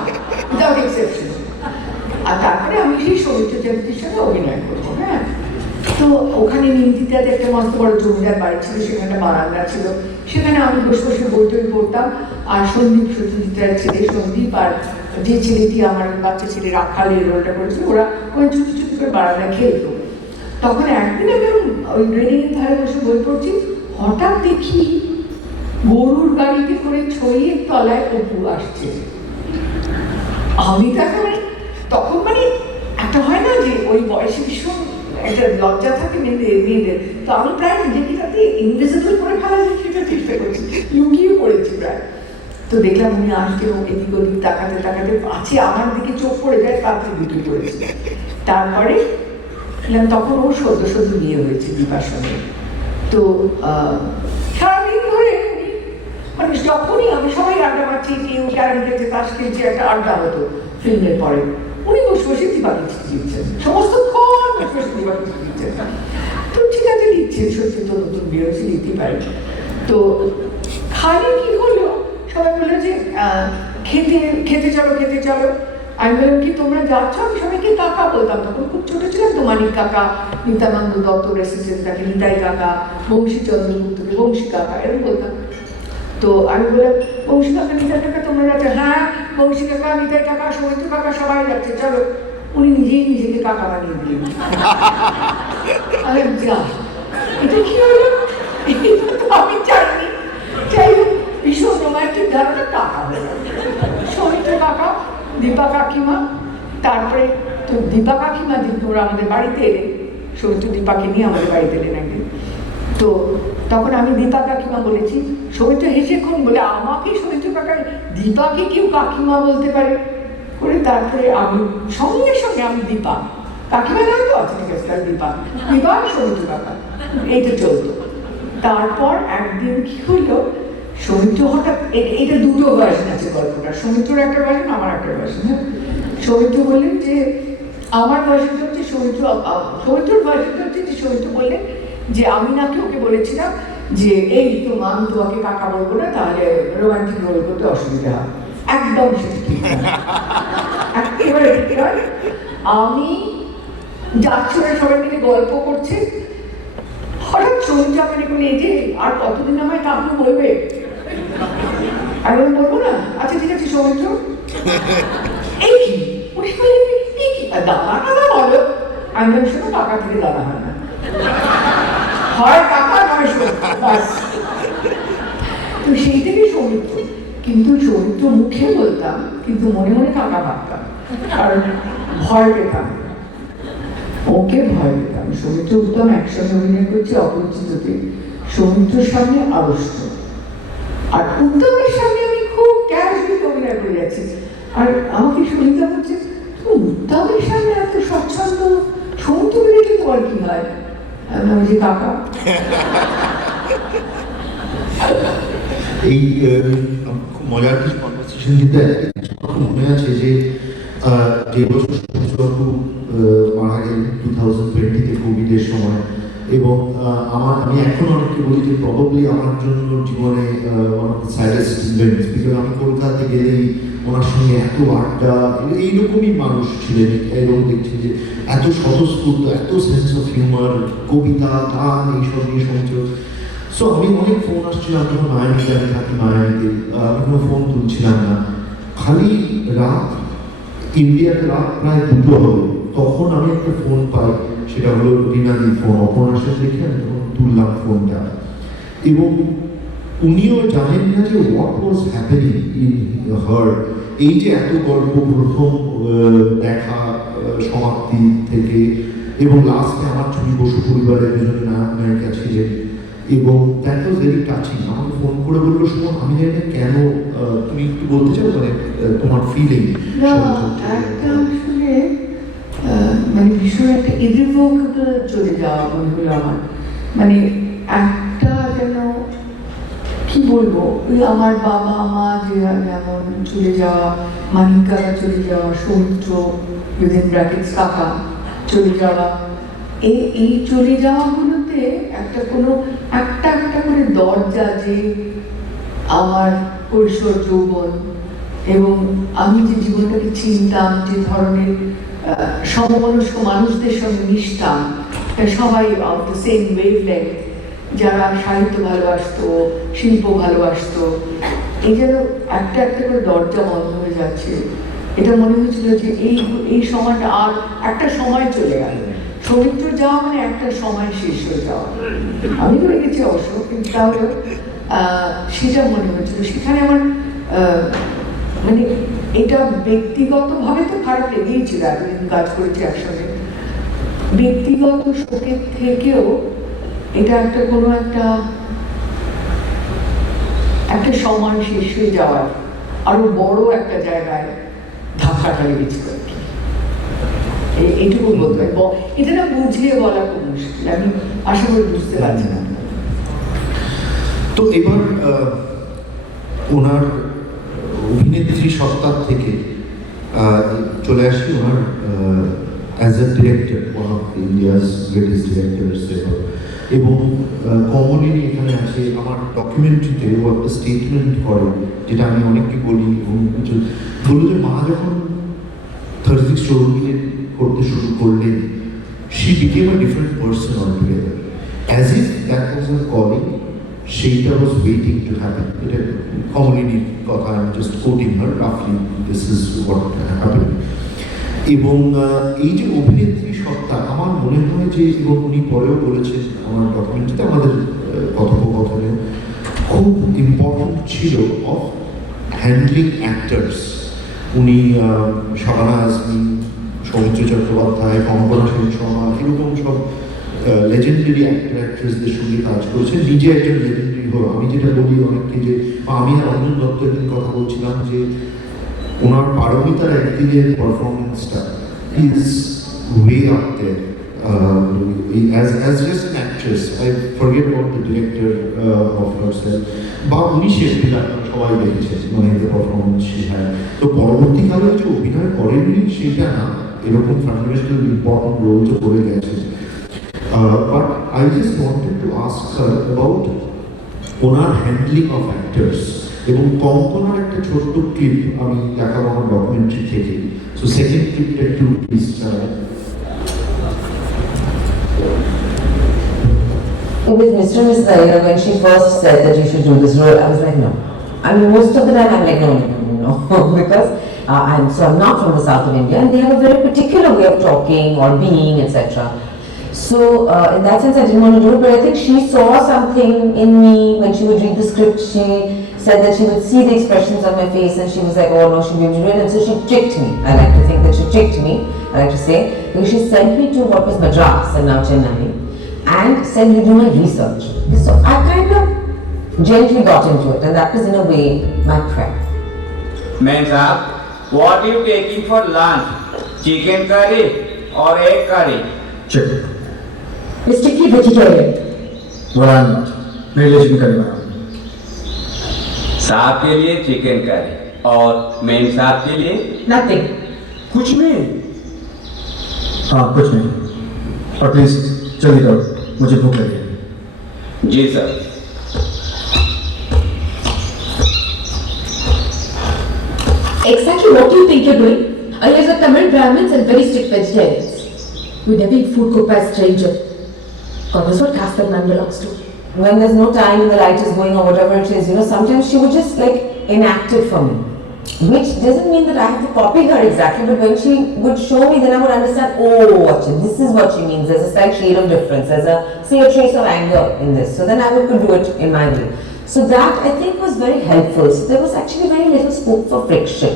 উইদাউট এক্সেপশন। আর তারপরে আমি সেই সৌমিত্র চ্যাটার্জির সঙ্গে অভিনয় করবো। হ্যাঁ, তো ওখানে নিমতিতাতে একটা মস্ত বড় জমিদার বাড়ি ছিল, সেখানে বারান্দা ছিল, সেখানে আমি বসে বসে বই টই পড়তাম। আর সন্দীপ সত্যজিৎ ছেলে সন্দীপ আর যে ছেলেটি আমার বাচ্চা ছেলে রাখালের রোলটা করেছিল, ওরা ওই ছুটি ছুটি করে বারান্দা খেলতো। তখন একদিন আমি ওই রেলিং ধারে বসে বই পড়ছি, হঠাৎ দেখি গরুর গাড়িতে করে ছড়িয়ে তলায় অপু আসছে। আমি তাকে তখন একটা হয় না যে ওই বয়সে ভীষণ একটা লজ্জা থাকে মেয়েদের, তো আমি প্রায় নিজেকে তাতে ইনভিজিবল করে ফেলা যায় সেটা চেষ্টা করছি, লুকিয়ে পড়েছি প্রায়। তো দেখলাম উনি আসছে, এদিক ওদিক তাকাতে তাকাতে আছে, আমার দিকে চোখ পড়ে যায়, তাতে লুকিয়ে পড়েছি। তারপরে তখন ওর সদ্য বিয়ে হয়েছে দীপার সঙ্গে। তো সারাদিন ধরে যখনই আমি সবাই আড্ডা পাচ্ছি, কেউ ক্যারাম খেলছে, তাস খেলছে, একটা আড্ডা হতো ফিল্মের পরে, উনি বসে বসে দীপাকে চিঠি দিচ্ছেন, সমস্তক্ষণ বসে বসে দীপাকে চিঠি দিচ্ছেন। তো ঠিক আছে লিখছেন, সত্যি তো নতুন বিয়ে হয়েছে, লিখতে পারি। তো খালি কি হলো, সবাই বললো যে খেতে চলো। আমি বললাম কি তোমরা যাচ্ছ? আমি সবাইকে কাকা বলতাম, তখন খুব ছোট ছিলাম তো, মানিক কাকা, নিত্যানন্দ দত্ত রেসিডেন্ট তাকে নিতাই কাকা, বংশীচন্দ্র গুপ্তকে বংশী কাকা, এরকম বলতাম। তো আমি বললাম বংশী কাকা নিতাই কাকা তোমরা যাচ্ছ? হ্যাঁ, বংশী কাকা নিতাই কাকা সৌমিত্র কাকা সবাই যাচ্ছে, চলো। উনি নিজেই নিজেকে কাকা বানিয়ে দিলেন। যা এটা কি হলো, আমি চাইনি। যাই হোক, ভীষণ রোমান্টিক ধারণা কাকা হলো, সৌমিত্র কাকা, দীপা কাকিমা। তারপরে তো দীপা কাকিমা ওরা আমাদের বাড়িতে এলেন, সৌমিত্র দীপাকে নিয়ে আমাদের বাড়িতে এলেন একদিন। তো তখন আমি দীপা কাকিমা বলেছি, সৌমিত্র হেসেক্ষণ বলে আমাকে সৌমিত্র কাকা, দীপাকে কেউ কাকিমা বলতে পারে করে। তারপরে আমি সঙ্গে সঙ্গে আমি দীপা কাকিমা নয় তো, আছে ঠিক আছে, দীপা সৌমিত্র কাকা, এইটা চলতো। তারপর একদিন কি হইলো, সৌমিত্র হঠাৎ, এটা দুটো ভার্সন আছে গল্পটা, সৌমিত্রর একটা ভার্সন, আমার একটা ভার্সন। হ্যাঁ, সৌমিত্র বললেন যে আমার ভার্সনটা হচ্ছে সৌমিত্রর ভার্সনটা হচ্ছে যে সৌমিত্র বললেন যে আমি নাকি ওকে বলেছিলাম যে এই তো মা, আমি তোমাকে কাকা বলবো না, তাহলে রোমান্টিক রোল করতে অসুবিধা হয়। একদম সেটা ঠিক একেবারে ঠিক নয়। আমি যাচ্ছি, ওরা সবাই মিলে গল্প করছে, হঠাৎ সৌমিত্র আমাকে বলে, এই যে আর কতদিন আমায় কাকু বলবে? আমি বলবো না, আচ্ছা ঠিক আছে সৌমিত্র। এই কি দাদা কাকা বলো? আমি বললাম শোনো, কাকা থেকে দাদা হয় না, হয় কাকা নয় বাস। তো সেই থেকে সৌমিত্র, কিন্তু সৌমিত্র মুখে বলতাম, কিন্তু মনে মনে কাকা ভাবতাম, কারণ ভয় পেতাম, ওকে ভয় পেতাম। সৌমিত্র উত্তম একসঙ্গে অভিনয় করছে অপরিচিততে, সৌমিত্রের সামনে আড়ষ্ট, আর উত্তমের সামনে আমি খুব ক্যাজুয়ালি অভিনয় করে যাচ্ছি। আর আমাকে সুনিতা বলছে, উত্তমের সামনে এত স্বচ্ছন্দ, সৌমিত্র বেরিয়ে তোমার কি হয়? আমি যে কাকা। এই খুব মজার কিছু কনভারসেশন দিতে মনে আছে যে বছর সূর্যবাবু মারা গেলেন 2020-তে কোভিডের সময়, এবং আমি এখন অনেককে বলি যে প্রবাবলি আমার জন্য জীবনে স্যাডেস্ট ইভেন্টস, বিকজ আমি কলকাতাতে গেলেই ওনার সঙ্গে এত আড্ডা, এইরকমই মানুষ ছিলেন, এবং দেখছি যে এত স্বতঃস্ফূর্ত, এত সেন্স অফ হিউমার, কবিতা, গান, এইসব নিয়ে শুনছ। সো আমি অনেক ফোন আসছিলাম, তখন মায়ামিতে আমি থাকি, মায়ামিতে আমি কোনো ফোন তুলছিলাম না, খালি রাত, ইন্ডিয়াতে রাত প্রায় 2টো হবে, তখন আমি একটা ফোন পাই, সেটা হলো রিনাদির ফোন, অপর্ণাসের দেখে আমি তখন তুললাম ফোনটা, এবং উনিও জানেন না যে what was happening in her. এই যে এত গল্প, প্রথম দেখা সমাপ্তি থেকে, এবং লাস্টে আমার ছবি বসু পরিবারের দুজনে নায়ক নায়িকা ছিলেন, এবং দ্যাট ওয়াজ ভেরি টাচিং। আমাকে ফোন করে বললো, শোনো আমি জানি না কেন, তুমি একটু বলতে চাও মানে তোমার ফিলিং? একটা আসলে ভীষণ একটা ইরিভোকেবল চলে যাওয়া মনে হলো আমার, একটা যেন কি বলবো, ওই আমার বাবা মা যে যেমন চলে যাওয়া, মানিক কাকা চলে যাওয়া, সৌমিত্র উইদিন ব্র্যাকেটস কাকা চলে যাওয়া, এই চলে যাওয়াগুলোতে একটা করে দরজা, যে আমার কৈশোর যৌবন এবং আমি যে জীবনটাকে চিনতাম, যে ধরনের সমমনস্ক মানুষদের সঙ্গে মিশতাম, সবাই অফ দ্য সেম ওয়েভলেন্থ, যারা সাহিত্য ভালোবাসতো, শিল্প ভালোবাসতো, এই যেন একটা একটা করে দরজা বন্ধ হয়ে যাচ্ছে। এটা মনে হয়েছিল যে এই সময়টা আর একটা সময় চলে গেল। সৌমিত্র যাওয়া মানে একটা সময় শেষ হয়ে যাওয়া। আমি তো গেছি অবশ্য, কিন্তু তাহলে সেটা মনে হচ্ছিল। সেখানে আমার মানে এটা ব্যক্তিগতভাবে তো খারাপ লেগেইছিল, এতদিন কাজ করেছি একসঙ্গে। ব্যক্তিগত শোকের থেকেও এটা একটা কোনো একটা সময় শেষ হয়ে যাওয়ার আরো বড় একটা জায়গায় ধাক্কাটা লেগেছিল আর কি। এইটুকু বলতে হয়। এটা না বুঝিয়ে বলা খুব মুশকিল, আমি আশা করি বুঝতে পারছি না। তো এবার ওনার অভিনেত্রী সত্তার থেকে চলে আসি ওনার as a director, one of India's greatest directors ever. এবং কমনলি এখানে আছে আমার ডকুমেন্টারিতে ও একটা স্টেটমেন্ট করে, যেটা আমি অনেককে বলি এবং কিছু বললো যে মা যখন 36 চৌরঙ্গিয়ে করতে শুরু করলেন, she became a different person altogether, as if that was her calling, সেইটা was waiting to happen. এটা কমনলির কথা, I'm just quoting her roughly, this is what happened. এবং এই যে অভিনেত্রী সত্তা, আমার মনে হয় যে, এবং উনি পরেও বলেছেন আমার ডকুমেন্টারিতে, আমাদের কথোপকথনে, খুব ইম্পর্টেন্ট ছিল অফ হ্যান্ডলিং অ্যাক্টার্স। উনি শাবানা আজমি, সৌমিত্র চট্টোপাধ্যায়, কঙ্কনা সেন শর্মা, এরকম সব লেজেন্ডারি অ্যাক্টর অ্যাক্ট্রেসদের সঙ্গে কাজ করেছেন। নিজে একজন লেজেন্ডারি হল। আমি যেটা বলি অনেককে, যে আমি আর অঞ্জন দত্ত একদিন কথা বলছিলাম যে ওনার পারমিতার একদিনের পারফরমেন্সটা is way up there as just an actress. I forget about the director of herself. বা উনি শেফিলা সবাই দেখেছেন মানে the performance she had. তো পরবর্তীকালে যে অভিনয় করেননি সেটা না, এরকম ফান্ডামেন্টাল ইম্পর্টেন্ট রোল তো করে গেছে। But I just wanted to ask her about owner handling of actors. এবং কঙ্কনার একটা ছোট্ট ক্লিপ আমি দেখাবো আমার ডকুমেন্টারি থেকে। সো সেকেন্ড ক্লিপটা একটু please. It was Mr. and Mrs. Iyer, when she first said that you should do this role, I was like, no. I mean, most of the time I'm like, no, because I'm not from the south of India, and they have a very particular way of talking or being, etc. So in that sense, I didn't want to do it, but I think she saw something in me when she would read the script. She said that she would see the expressions on my face, and she was like, oh no, she'll be able to do it, and so she tricked me. I like to think that she tricked me, I like to say, because she sent me to what was Madras and now Chennai, and said, you do my research. So I kind of gently got into it, and that was in a way my prep. Man sahab, what are you taking for lunch? Chicken curry or egg curry? Chicken. Strictly vegetarian. Well, I'm not. मेरे लिए chicken curry बना। साहब के लिए chicken curry और main साहब के लिए Nothing. कुछ नहीं। हाँ, कुछ नहीं। और प्लीज जल्दी करो, मुझे भूख लगी है। जी sir. Exactly what do you think you're doing? Ayers are Tamil Brahmins and very strict vegetarians. We never eat food cooked by a stranger. God knows what caste that man belongs to. When there's no time and the light is going or whatever it is, sometimes she would just like enact it for me. Which doesn't mean that I have to copy her exactly, but when she would show me, then I would understand, oh, this is what she means. There's a slight shade of difference. There's a trace of anger in this. So then I could do it in my way. So that I think was very helpful. So there was actually very little scope for friction.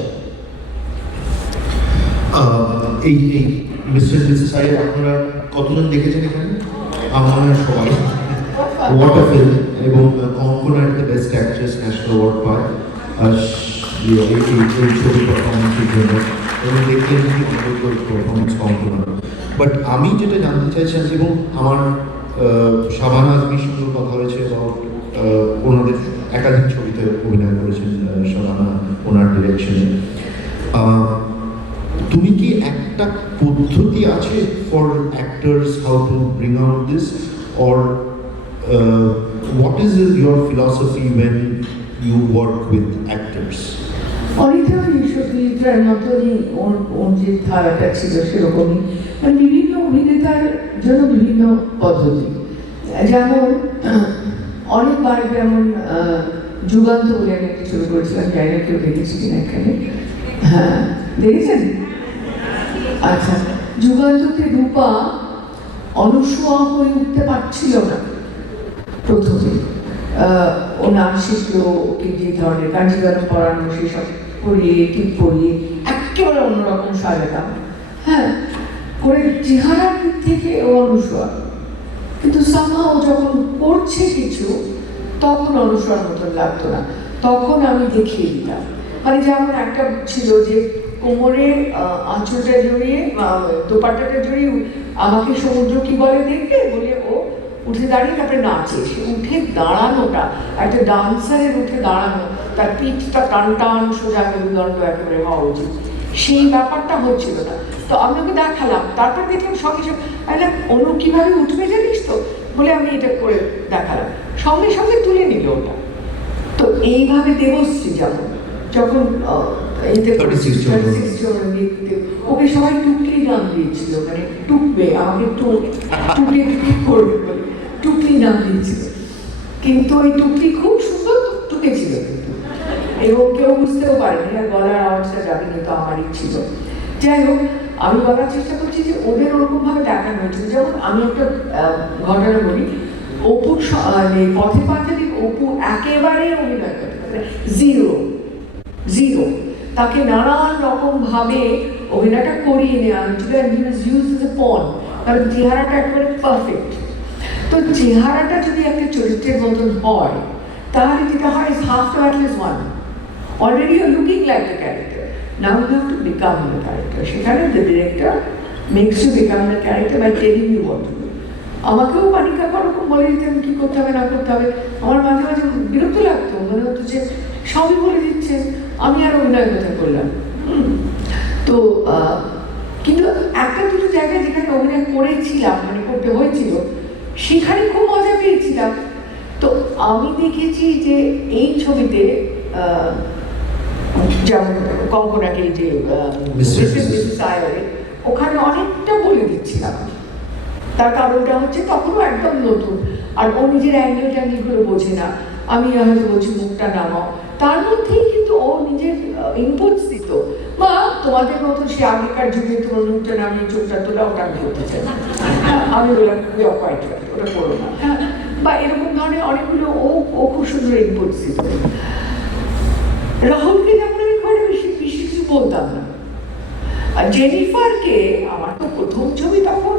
এই mister Mrs Iyer আপনারা কতজন দেখেছেন এখানে? আমার সবাই। What a film. এবং Konkona the best actress national award পায় এই ছবির পারফরমেন্সের জন্য, এবং দেখলেন কি অন্তত পারফরমেন্স কঙ্কনা। বাট আমি যেটা জানতে চাইছি, এবং আমার শাবানা আজমির সঙ্গে কথা হয়েছে অ্যাবাউট ওনাদের একাধিক ছবিতে অভিনয় করেছেন শাবানা ওনার ডিরেকশনে। তুমি কি একটা পদ্ধতি আছে for actors how to bring out this, or what is your philosophy when you work with actors? অনেকটা সত্যিটার মতনই ওর যে ধারাটা ছিল সেরকমই, মানে বিভিন্ন অভিনেতার জন্য বিভিন্ন পদ্ধতি, যেমন অনেকবার, যেমন যুগান্ত বলে আমি একটা ছবি করেছিলাম, জানি না কেউ দেখেছি কিনা এখানে, হ্যাঁ দেখেছেন? আচ্ছা, যুগান্ততে রূপা অনুসোয়া হয়ে উঠতে পারছিল না প্রথমে। ও নাচ শিখলো, ওকে যে ধরনের কাঞ্জিগরম পড়ানো সেসব পড়িয়ে টিপ পড়িয়ে একেবারে অন্যরকম সাজাতাম, হ্যাঁ করে চেহারার দিক থেকে ও অনুসোয়া, কিন্তু somehow যখন করছে কিছু তখন অনুসরণ মতন লাগতো না, তখন আমি দেখিয়ে দিতাম। মানে যেমন একটা ছিল যে কোমরে আঁচলটা জড়িয়ে, দোপাট্টাটা জড়িয়ে আমাকে সমুদ্র কি বলে দেখবে বলে ও উঠে দাঁড়িয়ে তারপরে নাচে। সে উঠে দাঁড়ানোটা, একটা ডান্সারের উঠে দাঁড়ানো, তার পিঠটা টান টান সোজা মেরুদণ্ড একেবারে হওয়া উচিত, সেই ব্যাপারটা হচ্ছিল না। তো আমি ওকে দেখালাম, তারপর দেখলাম সঙ্গে সঙ্গে অনু কিভাবে উঠবে জানিস তো বলে আমি এটা করে দেখালাম, সঙ্গে সঙ্গে তুলে নিল ওটা। তো এইভাবে দেবশ্রী যেমন যখন ওকে সবাই টুকলি নাম দিয়েছিল, মানে টুকবে আমাকে টুকে করবে বলে টুকলি নাম দিয়েছিল, কিন্তু ওই টুকলি খুব সুন্দর টুকে ছিল কিন্তু, এবং কেউ বুঝতেও পারেনি, আর গলার আওয়াজটা যাবেনি তো আমারই ছিল। যাই হোক, আমি বলার চেষ্টা করছি যে ওদের ওরকম ভাবে দেখানো হয়েছিল। যেমন আমি একটা ঘটনা বলি, অপুর পথে পাঁচালী অপু একেবারে অভিনয় করতে পারে, জিরো, তাকে নানান রকম ভাবে অভিনয়টা করিয়ে নেওয়া হয়েছিল, কারণ চেহারাটা একেবারে পারফেক্ট। তো চেহারাটা যদি একটা চরিত্রের মতন হয়, তাহলে যেটা হয় half to at least one. Already you're looking like the character. Now you have to become the character. সেখানে the director makes you become the character by telling you what to do. আমাকেও পানিকা ওরকম বলে দিতেন কি করতে হবে না করতে হবে, আমার মাঝে মাঝে বিরক্ত লাগতো, মনে হতো যে সবই বলে দিচ্ছে, আমি আর অভিনয় কথা করলাম। তো কিন্তু একটা দুটো জায়গায় যেখানে অভিনয় করেছিলাম, মানে করতে হয়েছিল, সেখানে খুব মজা পেয়েছিলাম। তো আমি দেখেছি যে এই ছবিতে যেমন কঙ্কনাকে যে ওখানে অনেকটা বলে দিচ্ছিলাম, তার কারণটা হচ্ছে তখনও একদম নতুন, আর ও নিজের অ্যাঙ্গেল ট্যাঙ্গেলগুলো বোঝে না, আমি হয়তো বলছি মুখটা নামাও, তার মধ্যেই কিন্তু ও নিজের ইনপুটস দিত। বা তোমাদের মতো সে আগেকার যুগে তোমার মুখটা নামিয়ে চোখটা তোলা, ওটা আমি করতে চাই, আমি বললাম ওটা করো না, বা এরকম ধরনের অনেকগুলো ও খুব সুন্দর ইনপুটস দিত। রাহুলকে যেমন আমি খুব বেশি কিছু বলতাম না, আর জেনিফারকে আমার তো প্রথম ছবি তখন,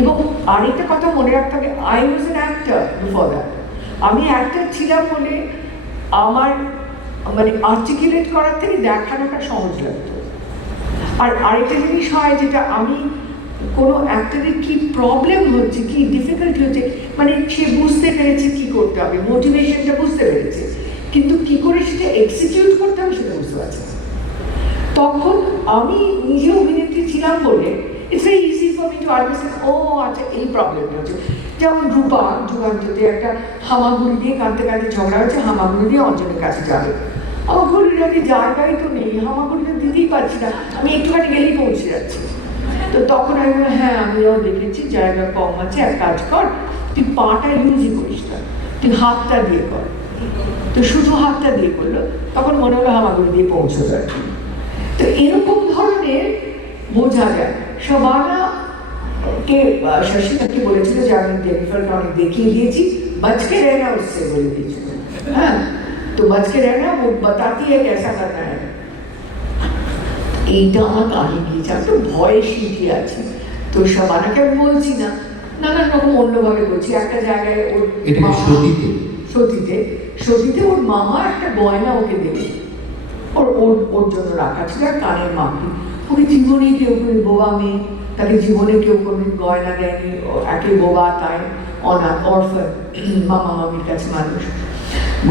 এবং আরেকটা কথা মনে রাখতে হবে, I was an actor before that. আমি অ্যাক্টর ছিলাম বলে আমার মানে আর্টিকুলেট করার থেকে দেখানোটা সহজ লাগতো। আর আরেকটা জিনিস হয় যেটা আমি কোনো অ্যাক্টরের কি প্রবলেম হচ্ছে, কি ডিফিকাল্টি হচ্ছে, মানে সে বুঝতে পেরেছে কি করতে হবে, মোটিভেশনটা বুঝতে পেরেছে, কিন্তু কি করে সেটা এক্সিকিউট করতে হবে সেটা বুঝতে পারছে না। তখন আমি নিজে অভিনেত্রী ছিলাম বলে it's very easy for me to understand, ও আচ্ছা এই প্রবলেমটা হচ্ছে। যেমন রূপা যুগান্ততে একটা হামাগুড়ি দিয়ে কাঁদতে কাঁদতে ঝগড়া হচ্ছে, হামাগুড়ি দিয়ে অঞ্জনের কাছে যাবে, হামাগুড়িটা দিয়ে জায়গায় তো নেই, হামাগুড়িটা দিতেই পারছি না, আমি একটুখানি গেলেই পৌঁছে যাচ্ছি। তো তখন আমি বললাম, হ্যাঁ আমিও দেখেছি জায়গা কম আছে, এক কাজ কর, তুই পাটা ইউজই করিস না, তুই হাতটা দিয়ে কর। তো শুধু হাতটা দিয়ে করলো, তখন মনে হলো হামাগুড়ি দিয়ে পৌঁছে যায়। তো এরকম ধরনের বোঝা যায়। শবানা কে শশীকে বলেছিল যে আমি জেনিফারকে অনেক দেখিয়ে দিয়েছি, বচকে रहना उससे বলে দিয়েছিল, হ্যাঁ তো বচকে रहना वो बताती है कैसा करना है। এইটা আমার কানে গিয়েছে, আমি তো ভয়ে শিখে আছি। তো শবানাকে আমি বলছি না, নানান রকম অন্যভাবে বলছি। একটা জায়গায় ওর সতীতে ওর মামা একটা গয়না ওকে দেবে, ওর জন্য রাখা ছিল, আর কানের মাপি। ওকে জীবনে কেউ কোনো বোবা মেয়ে, তাকে জীবনে কেউ কোনো গয়না দেয়নি, একে বোবা, তাই অনাথ অরফান, মামা মামির কাছে মানুষ।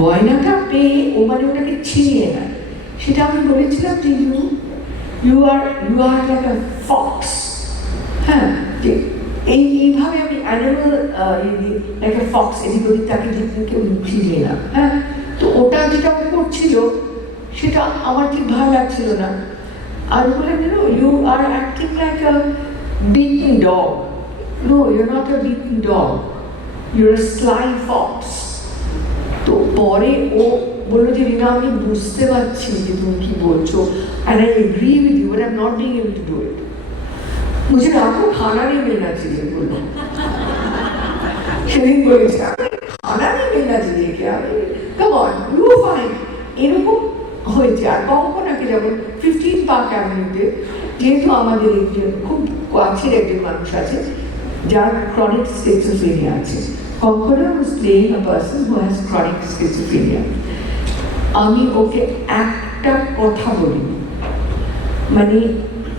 গয়নাটা পেয়ে ও মানে ওটাকে ছিনিয়ে নেয়। সেটা আমি বলেছিলাম যে you are like a fox, হ্যাঁ যে এইভাবে আমি অ্যানিমাল লাইক আ ফক্স, এদিক ওদিক তাকে কেউ ছিনিয়ে না, হ্যাঁ। তো ওটা যেটা ও করছিল সেটা আমার ঠিক ভালো লাগছিল না। আর বলে you are acting like beaten dog. No, you're not a beaten dog. You're a sly fox. তো পরে ও বললো যে রিনা আমি বুঝতে পারছি যে তুমি কি বলছো and I agree with you but I'm not being able to do it. मुझे आपको खाना नहीं मिलना चाहिए बोलो সেদিন বলেছে খানা नहीं मिलना चाहिए क्या come on you are fine এরকম হয়েছে। আর কঙ্কনাকে যেমন 15 পার্ক অ্যাভিনিউতে যেহেতু আমাদের একজন খুব কাছের একজন মানুষ আছে যার ক্রনিক স্কিজোফ্রেনিয়া আছে, Konkona was playing a person who has chronic schizophrenia. আমি ওকে একটা কথা বলিনি, মানে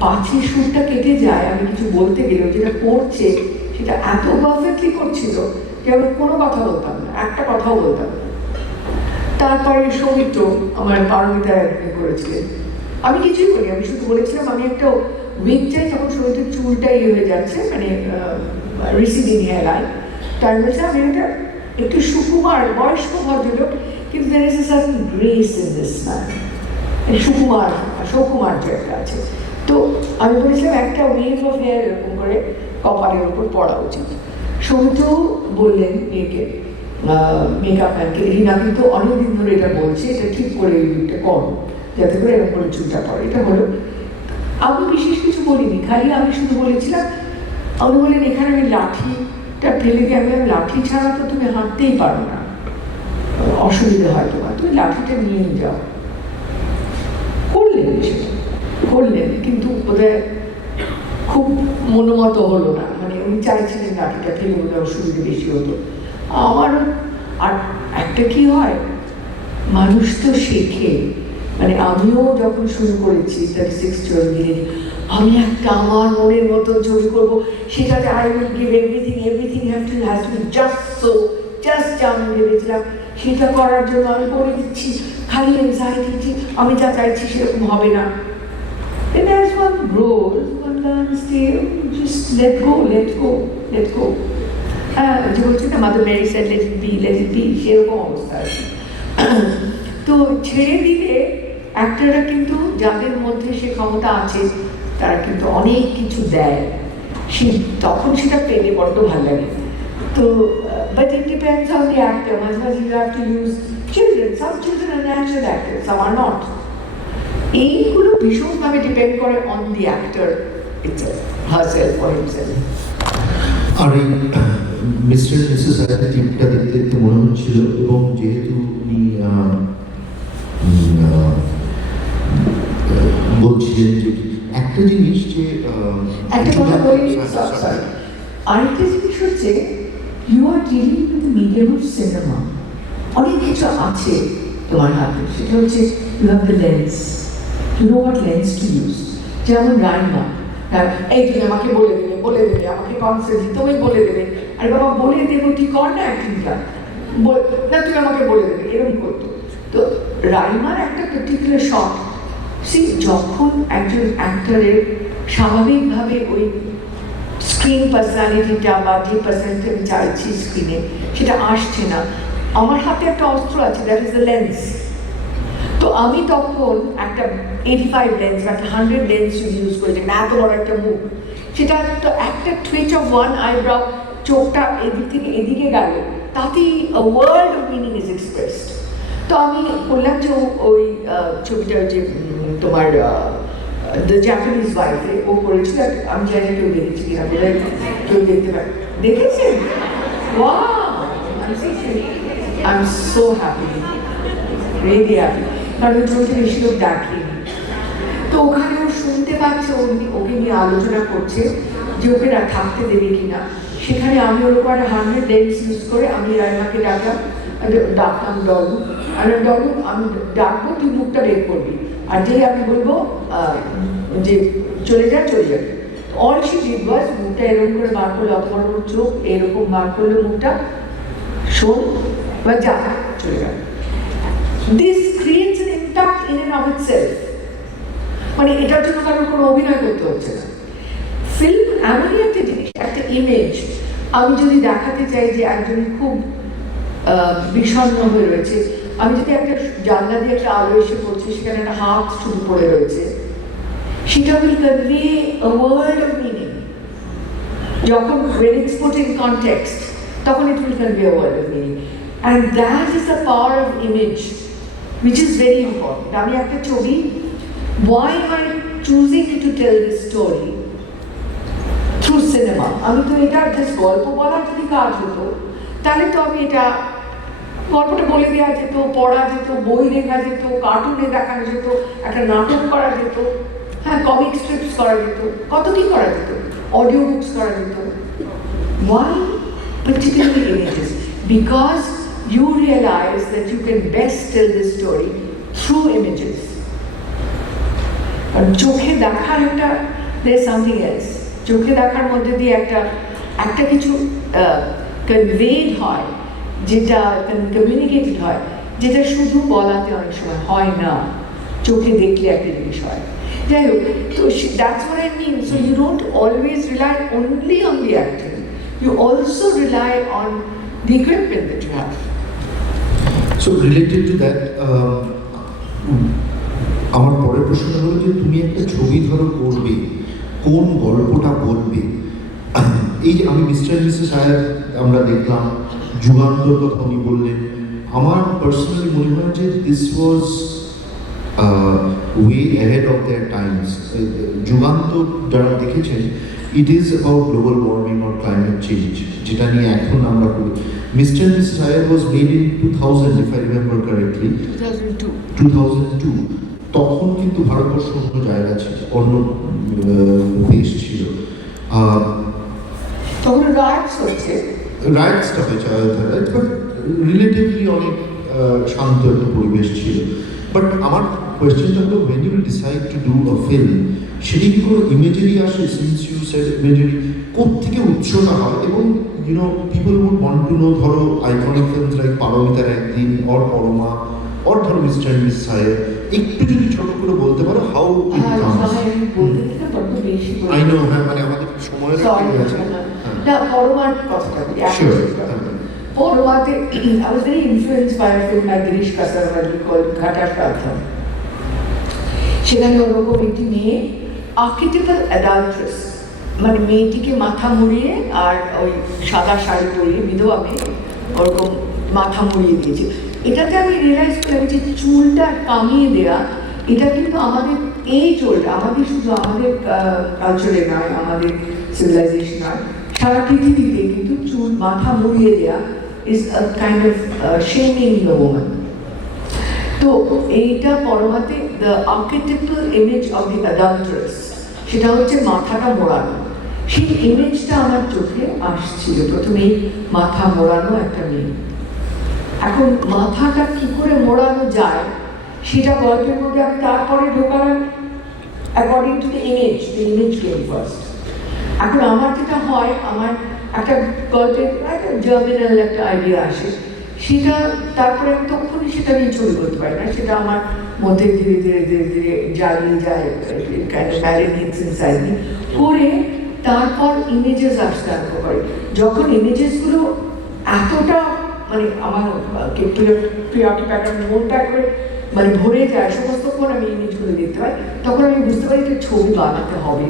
পাঁচের সুরটা কেটে যায় আমি কিছু বলতে গেলেও যেটা করছে সেটা এত পারফেক্টলি করছিল যে আমি কোনো কথা বলতাম না, একটা কথাও বলতাম না। তারপরে সৌমিত্র আমার পারমিতা করেছিলেন, আমি কিছুই বলি, আমি শুধু বলেছিলাম আমি একটা উইক চাই, তখন সৌমিত্রের চুলটা ইয়ে হয়ে যাচ্ছে মানে রিসিডিং হেয়ার লাইন, তার বলছিলাম আমি একটা একটু সুকুমার বয়স্ক ভদ্রলোক কিন্তু there is a certain grace in this man, Sukumar সৌকুমার্য একটা আছে। তো আমি বলেছিলাম একটা ওয়েভ অফ হেয়ার এরকম করে কপালের উপর পড়া উচিত। সৌমিত্র বললেন মেয়েকে মেকআপ ম্যানকে, রিনা কিন্তু অনেকদিন ধরে এটা বলছে এটা ঠিক করে এটা করো যাতে করে এরকম করে চুলটা পড়ে। এটা হলো আমি বিশেষ কিছু বলিনি, খালি আমি শুধু বলেছিলাম, আমি বললেন এখানে আমি লাঠিটা ফেলে দিয়ে আমি লাঠি ছাড়া তো তুমি হাঁটতেই পারো না, অসুবিধা হয় তোমার, তুমি লাঠিটা নিয়ে যাও। করলেন সেটা করলেন কিন্তু বোধহয় খুব মনোমত হলো না, মানে উনি চাইছিলেন লাঠিটা ফেলে বোধহয় অসুবিধা বেশি হতো। আমার আর একটা কি হয় মানুষ তো শেখে, মানে আমিও যখন শুরু করেছি 36 চল্লিশ আমি একটা আমার মনের মতো ছবি করবো সেটাতে I will give everything has to be just আমি ভেবেছিলাম সেটা করার জন্য আমি করে দিচ্ছি, খালি এনজাইটি, আমি যা চাইছি সেরকম হবে না। And as one grows, one learns to just let go. যে বলছি না mother Mary said let it be সেরকম অবস্থা আছে। তো ছেড়ে দিলে অ্যাক্টররা কিন্তু যাদের মধ্যে সে ক্ষমতা আছে তারা কিন্তু অনেক কিছু দেয়, সে তখন সেটা পেলে বড্ড ভালো লাগে। তো but it depends on the actor, otherwise you have to use children, some children are natural actors, some are not. এইগুলো ভীষণভাবে ডিপেন্ড করে on the actor itself, herself or himself. আর এই মিস্টার মিসেস আয়াতের টিমটা দেখতে দেখতে মনে হচ্ছিল, এবং যেহেতু উনি বলছিলেন যে একটা জিনিস যে একটা কথা বলি, সরি, আরেকটা জিনিস হচ্ছে you are dealing with the medium of cinema, অনেক কিছু আছে তোমার হাতে, সেটা হচ্ছে you have the lens, you know what lens to use. যেমন রান্না, এই তুমি আমাকে বলে দেবে আমাকে কনসেপ্ট তুমি বলে দেবে, আরে বাবা বলে দেবো ঠিক কর না অ্যাক্টিংটা, না তুমি আমাকে বলে দেবে, এরকম করতো। তো রাইমার একটা পার্টিকুলার শট যখন একজন অ্যাক্টরের স্বাভাবিকভাবে ওই স্ক্রিন পার্সোনালিটিটা বা যে পার্সোনালিটি আমি চাইছি স্ক্রিনে সেটা আসছে না, আমার হাতে একটা অস্ত্র আছে, দ্যাট ইজ দ্য লেন্স। তো আমি তখন একটা 85 লেন্স বা 100 লেন্স ইউজ করেছি, না এত বড় একটা মুখ, সেটা তো একটা টুইচ অফ ওয়ান আইব্রাউ, চোখটা এদিক থেকে এদিকে গেল, তাতেই world of meaning is expressed. তো আমি বললাম যে ওই ছবিটা যে তোমার দ্য জাপানিজ ওয়াইফে ও করেছিল, আমি জানি কেউ দেখেছি কিনা, বোধহয় কেউ দেখতে পারে, দেখেছেন? I am so happy, really happy, কারণ ওই ছবিটা বেশি লোক দেখেনি। তো ওখানে ও শুনতে পাচ্ছে, ওকে নিয়ে আলোচনা করছে যে ওকে থাকতে দেবে কিনা, সেখানে আমি ওর উপর 100 লেন্স ইউজ করে আমি রাইমাকে ডাকতাম ডলু, আর ডলু আমি ডাকবো তুই মুখটা বের করবি, আর যে আমি বলবো যে চলে যাবে। অল শি ডিড ওয়াজ মুখটা এরকম করে বার করলে, অত বড় বড় চোখ এরকম বার করলে মুখটা, শোন বা যা চলে যাবে। This creates an impact in end of itself, মানে এটার জন্য কারোর কোনো অভিনয় করতে হচ্ছে না। ফিল্ম এমনই একটা জিনিস, একটা ইমেজ, আমি যদি দেখাতে চাই যে একজন খুব বিষণ্ণ হয়ে রয়েছে, আমি যদি একটা জানলা দিয়ে একটা আলো এসে পড়ছে, সেখানে একটা হাত শুধু পড়ে রয়েছে, সেটা will convey a world of meaning যখন when it's put in context, তখন it will convey a word of meaning. And that is the power of image, which is very important. আমি একটা ছবি, why am I choosing to tell this story through cinema? আমি তো এটা just গল্প বলার যদি কাজ হতো, তাহলে তো আমি এটা গল্পটা বলে দেওয়া যেত, পড়া যেত, বই লেখা যেত, কার্টুনে দেখানো যেত, একটা নাটক করা যেত, হ্যাঁ কমিক স্ট্রিপস করা যেত, কত কি করা যেত, অডিও বুকস করা যেত। Why particularly images? Because you realize that you can best tell this story through images. কারণ চোখে দেখার একটা there is something else. চোখে দেখার মধ্যে দিয়ে একটা কিছু কনভেড হয়, যেটা কমিউনিকেটেড হয়, যেটা শুধু বলাতে অনেক সময় হয় না, চোখে দেখলে একটা জিনিস হয়। যাই হোক, তো that's what I mean. So you don't always rely only on the acting. You also rely on the equipment that you have. So related to that, আমার পরের প্রশ্নটা হলো যে তুমি একটা ছবি ধরো করবে, কোন গল্পটা বলবে? এই যে আমি মিস্টার মিসেস আয়ার আমরা দেখলাম, যুগান্তর কথা উনি বললেন, আমার পার্সোনালি মনে হয় যে this was way ahead of their times. Jugantar যারা দেখেছেন, it is about global warming or climate change, যেটা নিয়ে এখন আমরা করি। Mr Mrs Iyer was made in 2000, if I remember correctly, 2002। তখন কিন্তু ভারতবর্ষ অন্য জায়গা ছিল, অন্য দেশ ছিল। তখন রাইটস হচ্ছে, রাইটসটা হয়েছে আয়োধ্যায়, বাট রিলেটিভলি অনেক শান্ত একটা পরিবেশ ছিল। বাট আমার কোয়েশ্চেনটা হলো, when you decide to do a film, সেটি কি কোনো ইমেজারি আসে? সিন্স ইউ সেড ইমেজারি, কোত্থেকে উৎসটা হয়? এবং you know people would want to know, ধরো আইকনিক ফিল্মস লাইক পারমিতার একদিন, অর পরমা, অর ধরো মিস্টার মিস সাহেব, একটু যদি ছোট করে বলতে পারো how it comes. I know, হ্যাঁ, মানে আমাদের সময়ের আছে। না, পরমার কথাটা বলি। Sure. পরমাতে I was very influenced by a film by Girish Kasarwadi called Ghata Shraddha. সেখানে ওরকম একটি মেয়ে, আর্কিটিপাল অ্যাডাল্ট্রেস, মানে মেয়েটিকে মাথা মুড়িয়ে আর ওই সাদা শাড়ি পরিয়ে, বিধবা মেয়ে, ওরকম মাথা মুড়িয়ে দিয়েছে। এটাতে আমি রিয়েলাইজ করলাম যে চুলটা কামিয়ে দেওয়া, এটা কিন্তু আমাদের এই চুলটা, আমাদের শুধু আমাদের কালচারে নয়, আমাদের সিভিলাইজেশন নয়, সারা পৃথিবীতে কিন্তু চুল মাথা মুড়িয়ে দেওয়া is a kind of shaming the woman. তো এইটা পরমাতে the archetypal image of the adulteress, সেটা হচ্ছে মাথাটা মোড়ানো। সেই ইমেজটা আমার চোখে আসছিল প্রথমেই, মাথা মোড়ানো একটা মেয়ে। এখন মাথাটা কি করে মোড়ানো যায় সেটা গল্পের মধ্যে আমি তারপরে ঢোকালাম according to the image came first. এখন আমার যেটা হয়, আমার একটা গল্পের একটা জার্মিনাল একটা আইডিয়া আসে, সেটা তারপরে আমি তখনই সেটা নিয়ে ছবি করতে পারি না, সেটা আমার মধ্যে ধীরে ধীরে ধীরে ধীরে জ্বালিয়ে যায়, করে তারপর ইমেজেস আসতে আরম্ভ করে। যখন ইমেজেসগুলো এতটা মানে আমার মনটা করে মানে ভরে যায়, সমস্তক্ষণ আমি ইমেজগুলো দেখতে পাই, তখন আমি বুঝতে পারি যে ছবি বানাতে হবে,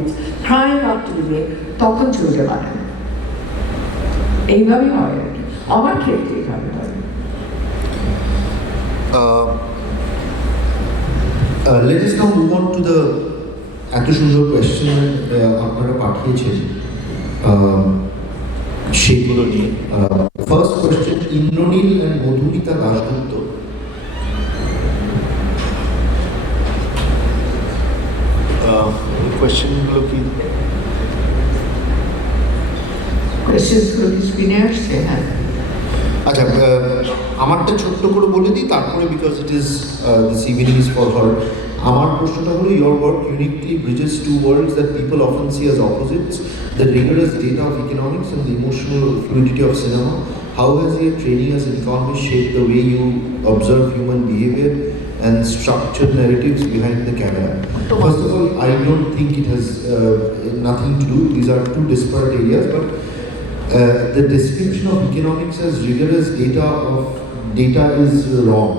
ক্রাইম আপ টু বি, তখন ছবিটা বানানো। এইভাবেই হয় আর কি, আমার ক্ষেত্রে এইভাবে হয়। Let us now move on to the এত সুন্দর কোয়েশ্চেন আপনারা পাঠিয়েছেন সেগুলো নিয়ে। First question, Indranil and Madhumita Dasgupta. কোয়েশ্চেনগুলো কি কোয়েশ্চেনগুলো কি স্ক্রিনে আসছে? হ্যাঁ, আচ্ছা, আমারটা ছোট্ট করে বলে দিই, তারপরে because it is this evening is for her. আমার প্রশ্নটা হলো, your work uniquely bridges two worlds that people often see as opposites, the rigorous data of economics and the emotional fluidity of cinema. How has your training as an economist shaped the way you observe human behavior and structured narratives behind the camera? First of all, I don't think it has nothing to do, these are two disparate areas, but the description of economics as rigorous data is wrong.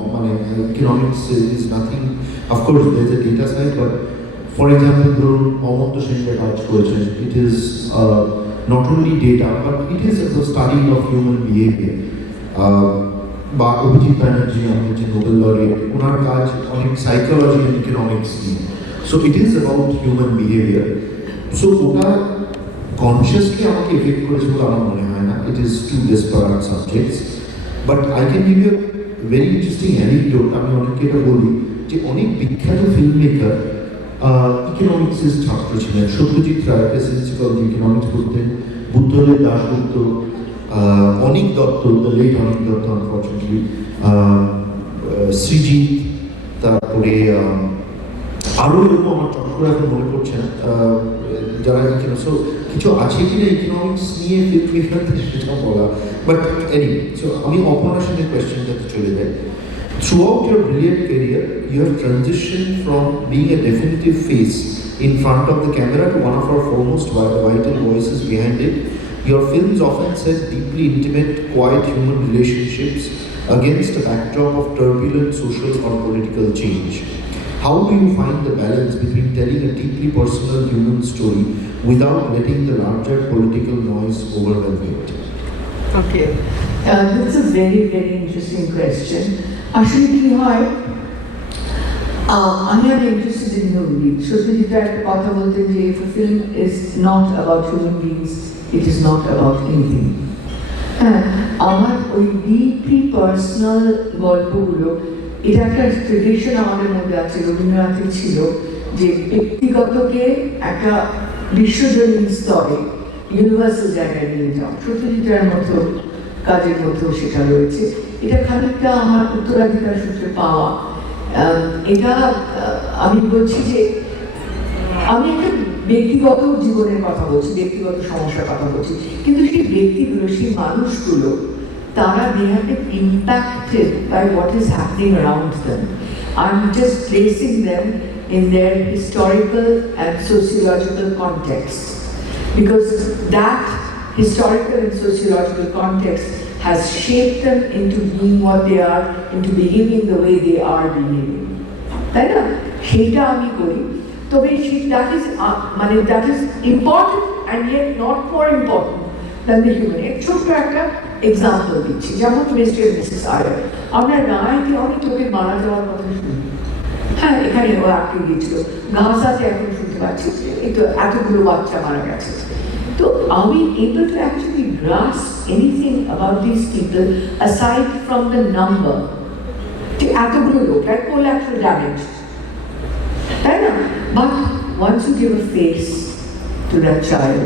Economics is nothing. Of course, there's a data side, but for example, ধরুন অমর্ত্য সেনের কাজ করেছেন, it is not only data, but it is a study of human behavior. বা অভিজিৎ ব্যানার্জি আমাদের যে Nobel laureate, ওনার কাজ অনেক সাইকোলজি অ্যান্ড ইকোনমিক্স নিয়ে। So it is about human behaviour. So ওটা কনসিয়াসলি আমাকে এফেক্ট করেছে বলে আমার মনে হয় না। It is two disparate subjects, but I can give you very interesting anecdote. আমি অনেককে এটা বলি যে অনেক বিখ্যাত ফিল্ম মেকার ইকোনমিক্সের ছাত্র ছিলেন। সত্যজিৎ রায় প্রিন্সিপাল ইকোনমিক্স পড়তেন, Buddhadeb Dasgupta, Anik Dutta, the late Anik Dutta unfortunately, Srijit, তারপরে আরও এরকম আমার চট করে এখন মনে পড়ছে না যারা সো কিছু আছে কিনা ইকোনমিক্স নিয়ে ফিল্ম মেকারদের সেটা বলা। বাট এনিওয়ে, সো আমি অপর্ণা সেনের কোয়েশ্চেনটাতে চলে যাই। Throughout your brilliant career, you have transitioned from being a definitive face in front of the camera to one of our foremost vital voices behind it. Your films often set deeply intimate, quiet human relationships against a backdrop of turbulent social or political change. How do you find the balance between telling a deeply personal human story without letting the larger political noise overwhelm it? Okay, that's a very, very interesting question. আসলে কি হয়, আমি are interested in human beings. Satyajit একটা কথা বলতেন যে if a film is not about human beings, it is not about anything. হ্যাঁ, আমার ওই ডিপলি পার্সোনাল গল্পগুলো, এটা একটা ট্রেডিশন আমাদের মধ্যে আছে, রবীন্দ্রনাথের ছিল, যে ব্যক্তিগতকে একটা বিশ্বজনীন স্তরে ইউনিভার্সাল জায়গায় নিয়ে যাও। সত্যজিতের মতো কাজের মধ্যেও সেটা রয়েছে। এটা খানিকটা আমার উত্তরাধিকার সূত্রে পাওয়া। এটা আমি বলছি যে আমি একটা ব্যক্তিগত জীবনের কথা বলছি, ব্যক্তিগত সমস্যার কথা বলছি, কিন্তু সেই ব্যক্তিগুলো, সেই মানুষগুলো, তারা they have been impacted by what is happening around them. I'm just placing them in their historical and sociological context, because that historical and sociological context has shaped them into being what they are, into behaving the way they are behaving. তাই না? সেইটা আমি করি। তবে that is important and yet not more important than the human. ছোট্ট একটা example দিচ্ছি, যেমন মিস্টার মিসেস আয়ার। আমরা রায়কে অনেক লোকের মারা যাওয়ার কথা শুনি। হ্যাঁ, এখানে ও আটকে গিয়েছিল, গাছাতে এখন শুনতে পাচ্ছি একটু এতগুলো বাচ্চা মারা গেছে। So are we able to actually grasp anything about these people aside from the number? Like collateral damage. But once you give a face to that child,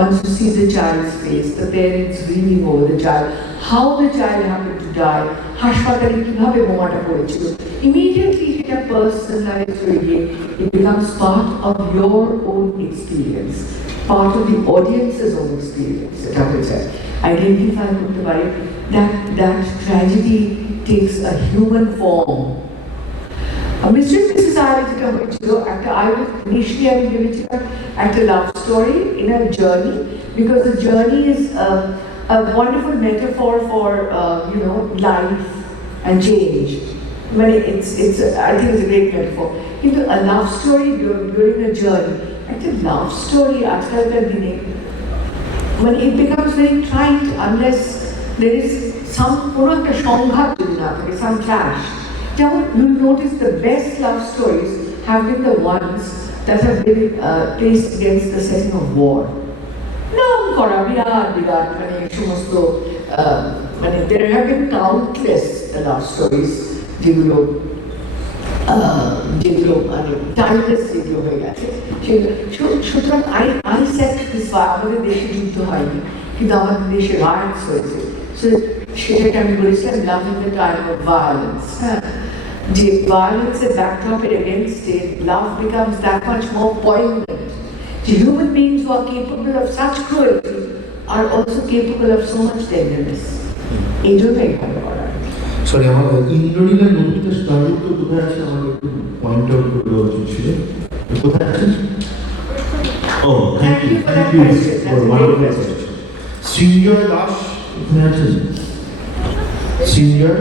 once you see the child's face, the parents grieving over the child, how the child happened to die, হাসপাতালে কিভাবে বোমাটা পড়েছিল, immediately it a personalized way. It becomes part of your own experience, part of the audience's own experience. Identify that tragedy takes a human form. Mr. and Mrs. Iyer যেটা হয়েছিল, initially I will give it a love story in a journey, because the journey is a wonderful metaphor for life and change. I think it's a great metaphor. Into a love story during a journey. A love story আজকালকার দিনে it becomes very trite unless there is some কোনো একটা সংঘাত যদি না থাকে, some clash. You'll notice the best love stories have been the ones that have been placed against the setting of war. নাম করা বিরাট সমস্ত there have been countless love stories যেগুলো timeless যেগুলো হয়ে গেছে। সুতরাং I said this, আমাদের দেশে যুদ্ধ হয়নি, কিন্তু আমাদের দেশে riots হয়েছে। সেটাকে আমি বলেছিলাম love in the time of violence. যে ভায়োলেন্সের ব্যাকড্রপের এগেইনস্টে love becomes that much more poignant. The human beings who are capable of such cruelty are also capable of so much tenderness. এই জন্যই ভালো করা। সরি, আমার ইন্দ্রনীলের নন্দিতা স্টারু তো কোথায় আছে, আমার একটু পয়েন্ট আউট করে দেওয়া উচিত ছিল। কোথায় আছেন? ও, thank you for wonderful question. Sinjoy Das কোথায় আছেন? সিঞ্জয়,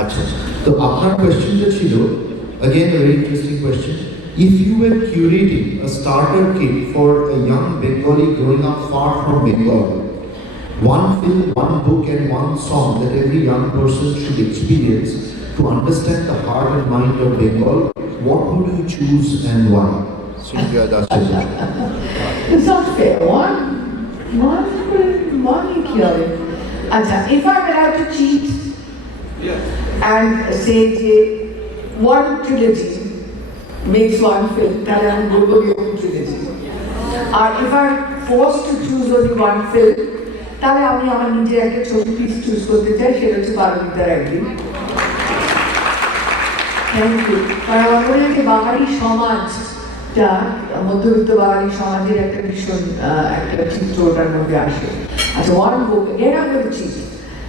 আচ্ছা। তো আপনার কোয়েশ্চেনটা ছিল, again a very interesting question, if you were curating a starter kit for a young Bengali growing up far from Bengal, one film, one book and one song that every young person should experience to understand the heart and mind of Bengal, what would you choose and why? Srinivas Das Chatterjee. It's not fair. One equal. Acha, if I'm allowed to cheat and say one trilogy makes one film, then I'm going to be one trilogy. If I'm forced to choose only one film, তাহলে আমি আমার নিজের একটা ছোট piece choose করতে চাই, সেটা হচ্ছে পারমিতার একদিন। Thank you. কারণ আমার মনে হয় যে বাঙালি সমাজটা, মধ্যবিত্ত বাঙালি সমাজের একটা ভীষণ একটা চিত্র ওটার মধ্যে আসে। আচ্ছা, ওয়ান বুক এরা বলছি,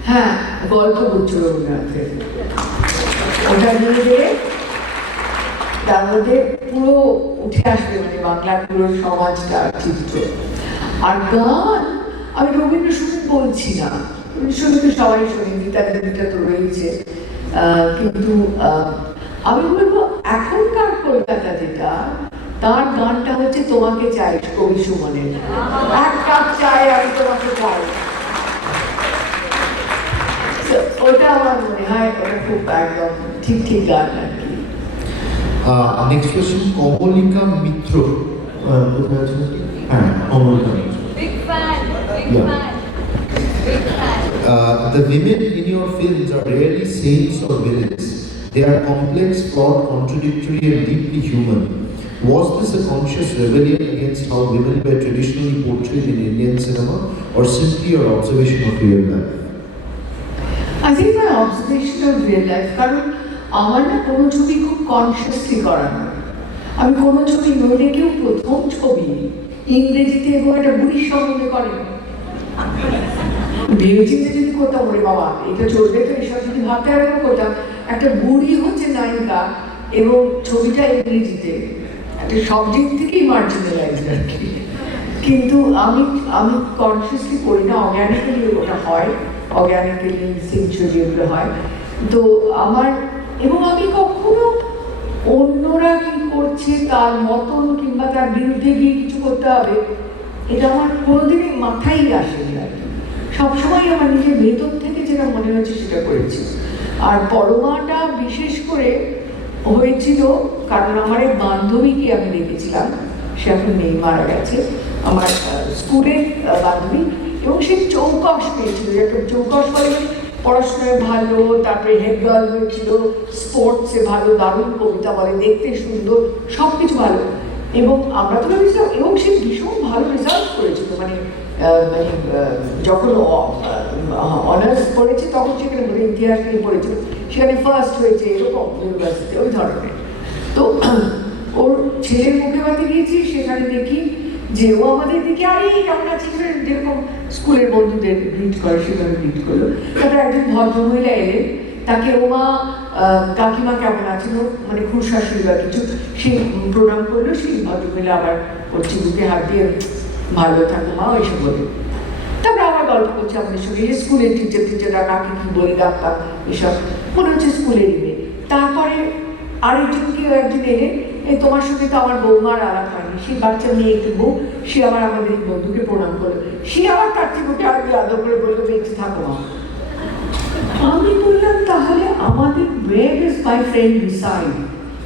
হ্যাঁ, গল্পগুচ্ছ রবীন্দ্রনাথের, ওটা নিয়ে গেলে তার মধ্যে পুরো উঠে আসবে মানে বাংলার পুরো সমাজটা চিত্র। আর গান, আমি রবীন্দ্রসঙ্গীত বলছি না, রবীন্দ্রসঙ্গীত সবাই শোনে, গীতা দেবীটা তো রয়েছে, কিন্তু আমি বলবো এখনকার কলকাতা যেটা, তার গানটা হচ্ছে তোমাকে চাই, কবি সুমনের এক কাপ চাই আমি তোমাকে চাই। ওটা আমার মনে হয় ওটা খুব একদম ঠিক গান আর কি। Next question, Komalika Mitra. Komalika Mitra. Big fan. The women in your films are rarely saints or villains. They are complex, flawed, contradictory, and deeply human. Was this a conscious rebellion against how women were traditionally portrayed in Indian cinema, or simply your observation of real life? I think my observation of real life, কারণ আমার না কোনো ছবি খুব consciously করা নয়। আমি কোনো ছবি নইলে কেউ প্রথম ছবি ইংরেজিতে এবং একটা বুড়ির সম্বন্ধে করেন, ভেবেচিন্তে যদি করতাম, ওরে বাবা এটা চলবে তো, এসব যদি ভাবতে আরম্ভ করতাম, একটা বুড়ি হচ্ছে নায়িকা এবং ছবিটা ইংরেজিতে, একটা সব দিক থেকেই মার্জিনালাইজড আর কি। কিন্তু আমি কনসিয়াসলি করি না, অর্গ্যানিক্যালি ওটা হয়, অর্গ্যানিক্যালি ইনস্টিংচুয়ালি ওগুলো হয়। তো আমার, এবং আমি কখনো অন্যরা কি করছে তার মতন কিংবা তার বিরুদ্ধে গিয়ে কিছু করতে হবে, এটা আমার কোনোদিনই মাথায় আসেনি আর কি। সবসময় আমার নিজের ভেতর থেকে যেটা মনে হয়েছে সেটা করেছি। আর পরমাটা বিশেষ করে হয়েছিল কারণ আমার এক বান্ধবীকে আমি দেখেছিলাম, সে এখন নেই, মারা গেছে, আমার স্কুলের বান্ধবী, এবং সে চৌকস পেয়েছিল, একটা চৌকস বলে পড়াশোনায় ভালো, তারপরে হেড গার্ল হয়েছিল, স্পোর্টসে ভালো, দারুণ কবিতা বলে, দেখতে সুন্দর, সব কিছু ভালো, এবং আমরা তো ভেবেছিলাম, এবং সে ভীষণ ভালো রেজাল্ট করেছিল, মানে যখন অনার্স পড়েছে তখন সেখানে বোধহয় ইতিহাস নিয়ে পড়েছিল, সেখানে ফার্স্ট হয়েছে, এরকম ইউনিভার্সিটি ওই ধরনের। তো ওর ছেলের মুখে বাতে গিয়েছি, সেখানে দেখি যে ও আমাদের দিকে আরে কেমন আছিস, যেরকম স্কুলের বন্ধুদের গ্রিট করে সেভাবে গ্রিট করলো। তারপরে একজন ভদ্রমহিলা এলেন, তাকে ওমা কাকিমা কেমন আছেন, মানে খুব শাশুড়ি বা কিছু, সে প্রণাম করলো, সেই ভদ্রমহিলা আবার ওর চিবুকে হাত দিয়ে ভালো থাকো মা ওইসব বলে। তারপরে আবার গল্প করছে আমাদের সঙ্গে, যে স্কুলের টিচাররা কাকে কি বলে ডাক্তার, এসব মনে হচ্ছে স্কুলেরই মেয়ে। তারপরে আরেকজন কেউ একজন এলেন, তোমার সঙ্গে তো আমার বৌমার আলাপ হয়নি, সেই বাচ্চা মেয়ে একটু বউ, সে আবার আমাদের বন্ধুকে প্রণাম করলো, সে আবার তার চিবুকে হাত দিয়ে আদর করে বললো বেঁচে থাকো মা। আমি বললাম তাহলে আমাদের where does my friend reside?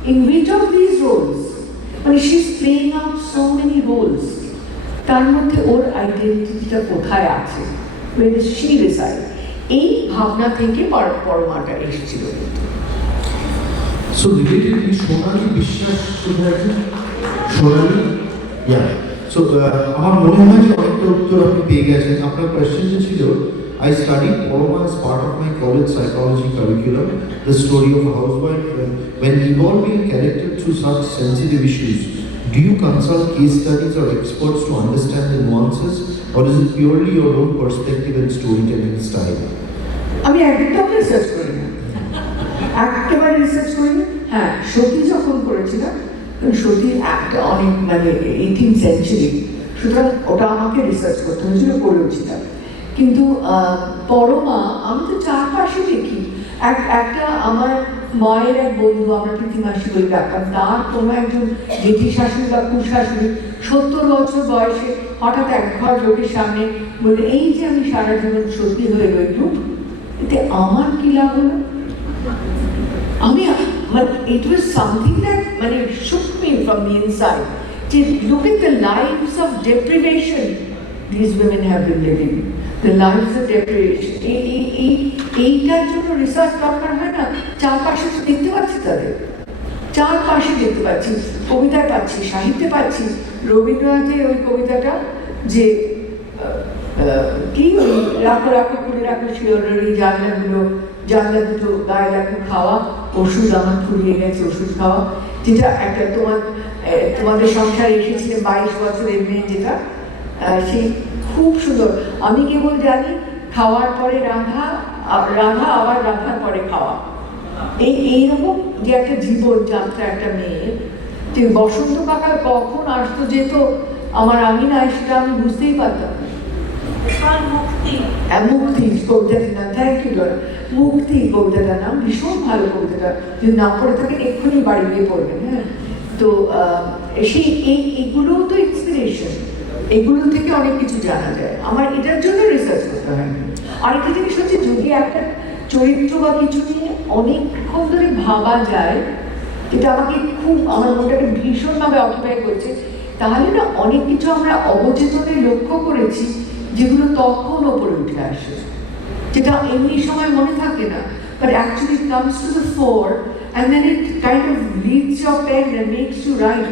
In which of these roles? মানে she's playing out so many roles. তার মধ্যে ওর আইডেন্টিটিটা কোথায় আছে? Where does she reside? এই ভাবনা থেকে পরমাটা এসেছিল। So relatedly, Sonali বিশ্বাস Sonali, yeah. So আমার মনে হয় যে অনেকটা উত্তর আপনি পেয়ে গেছেন। আপনার কোয়েশ্চেন যে ছিল, I studied Poroma as part of my college psychology curriculum, the story of a housewife. When evolving a character through such sensitive issues, do you consult case studies or experts to understand the nuances, or is it purely your own perspective and storytelling style? আমি একদম research করি না, একেবারে research করি না। হ্যাঁ, সতী যখন করেছিলাম, সতী একটা অনেক মানে 18th century, সুতরাং ওটা আমাকে রিসার্চ করতে হয়েছিল, করেওছিলাম। কিন্তু পরমা আমি তো চারপাশে দেখি, একটা আমার মায়ের এক বন্ধু, আমরা প্রীতিমাসি বলে ডাকতাম, তার কোনো একজন জেঠি শাশুড়ি বা কুশাশুড়ি 70 বছর বয়সে হঠাৎ এক ঘর লোকের সামনে বলে, এই যে আমি সারা জীবন সত্যি হয়ে রইলুম, এতে আমার কি লাভ হলো? আমি মানে it was something that মানে shook me from the inside. Look at the lives of deprivation these women have been living. The lives of deprivation. এইটার জন্য রিসার্চ দরকার হয় না? চারপাশে তো দেখতে পাচ্ছি তাদের, চারপাশে দেখতে পাচ্ছি, কবিতায় পাচ্ছি, সাহিত্যে পাচ্ছি। রবীন্দ্রনাথের ওই কবিতাটা যে কি ওই রাখো রাখো করে রাখো শিওরের জানলাগুলো, জানলা দুটো গায়ে রাখো খাওয়া, ওষুধ আমার ফুরিয়ে গেছে ওষুধ খাওয়া, যেটা একটা তোমাদের সংসারে এসেছিলেন 22 বছরের মেয়ে, যেটা সেই খুব সুন্দর। আমি কেবল জানি খাওয়ার পরে রাধা, রাধা আবার রাধার পরে খাওয়া, এইরকম যে একটা জীবন যাত্রা একটা মেয়ে, যে বসন্তকাল কখন আসতো যেত আমার আঙিনায়, সেটা আমি বুঝতেই পারতাম না। মুক্তি কবিতাটির নাম, থ্যাংক ইউ ডরা, মুক্তি কবিতাটার নাম, ভীষণ ভালো কবিতাটা, যদি না পড়ে থাকেন এক্ষুনি বাড়ি গিয়ে পড়বেন। হ্যাঁ, তো সেই এইগুলোও তো ইন্সপিরেশন, এগুলো থেকে অনেক কিছু জানা যায়। আমার এটার জন্য রিসার্চ করতে হয়। আরেকটা জিনিস হচ্ছে, যদি একটা চরিত্র বা কিছু নিয়ে অনেকক্ষণ ধরে ভাবা যায়, এটা আমাকে খুব, আমার মনটাকে ভীষণভাবে অকুপাই করছে, তাহলে না অনেক কিছু আমরা অবচেতনে লক্ষ্য করেছি যেগুলো তখন ওপরে উঠে আসে, যেটা এমনি সময় মনে থাকে না, but actually it comes to the fore and then it kind of leads your pen and makes you write.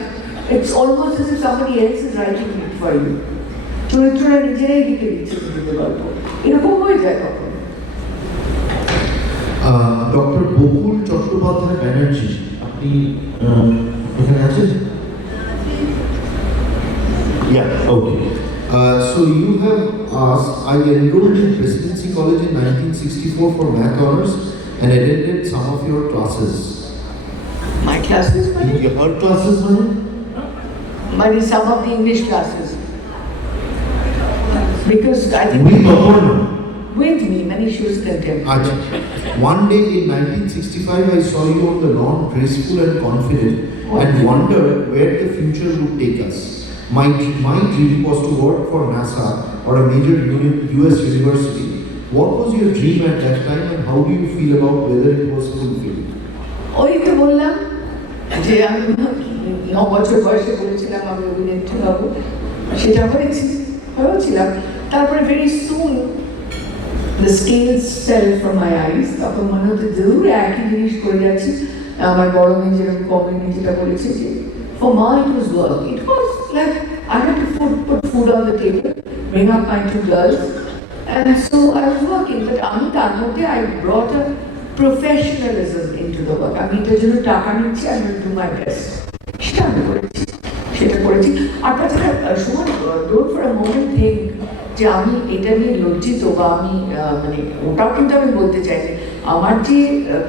It's almost as if somebody else is writing it for you. চরিত্ররা নিজেরাই লিখে দিচ্ছে নিজেদের গল্প, এরকম হয়ে যায় তখন। ডক্টর বকুল চট্টোপাধ্যায় ব্যানার্জি, আপনি এখানে আছেন? Yeah, okay. So you have asked, I enrolled in Presidency College in 1964 for math honors and attended some of your classes. My classes, Your classes, madam? but some of the English classes. Because I think With Aparna. with me, many shoes contempt. Acha. One day in 1965, I saw you on the lawn, graceful and confident, and wondered where the future would take us. My dream was to work for NASA or a major US university. What was your dream at that time, and how do you feel about whether it was fulfilled? ওই তো বললাম যে আমি 9 বছর বয়সে বলেছিলাম আমি অভিনেত্রী হব, সেটা হয়েছিলাম। তারপরে very soon the scales fell from my eyes, তখন মনে হতো জরুর একই জিনিস করে যাচ্ছি। আমার বড় মেয়ে যেরকম কমেন্ট যেটা বলেছে যে for Ma it was work, it was like I had to put food on the table, bring up my 2 girls, and so I was working, but আমি তার মধ্যে I brought a professionalism into the work. আমি এটার জন্য টাকা নিচ্ছি, I will do my best, সেটা আমি করেছি। আর তাছাড়া সময় don't for a moment think যে আমি এটা নিয়ে লজ্জিত বা আমি মানে ওটাও কিন্তু আমি বলতে চাইনি। আমার যে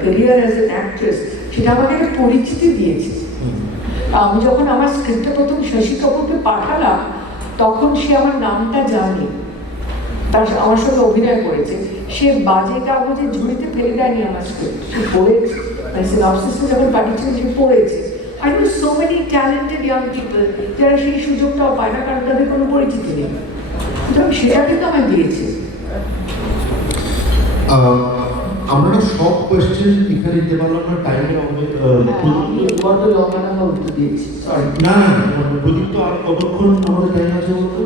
ক্যারিয়ার অ্যাজ অ্যান অ্যাক্ট্রেস, সেটা আমাকে একটা পরিচিতি দিয়েছে। আমি যখন আমার স্ক্রিপ্টটা প্রথম শশী কাপুরকে পাঠালাম, তখন সে আমার নামটা জানে, তার আমার সঙ্গে অভিনয় করেছে। সে বাজে কাগজে ঝুড়িতে ফেলে দেয়নি আমার স্ক্রিপ্ট, সে পড়েছে, মানে সিনপসিসটা যখন পাঠিয়েছে সে পড়েছে। I know so many talented young people যারা সেই সুযোগটাও পায় না, কারণ তাদের কোনো পরিচিতি নেই। সেটা কিন্তু আমায় দিয়েছে। আমরা সব কোয়েশ্চেন এখানে দিতে পারলাম না, টাইমের বড্ড লম্বা উত্তর দিয়েছি, সরি। না প্রদীপ, তো আর কতক্ষণ আমাদের টাইম আছে বলতো?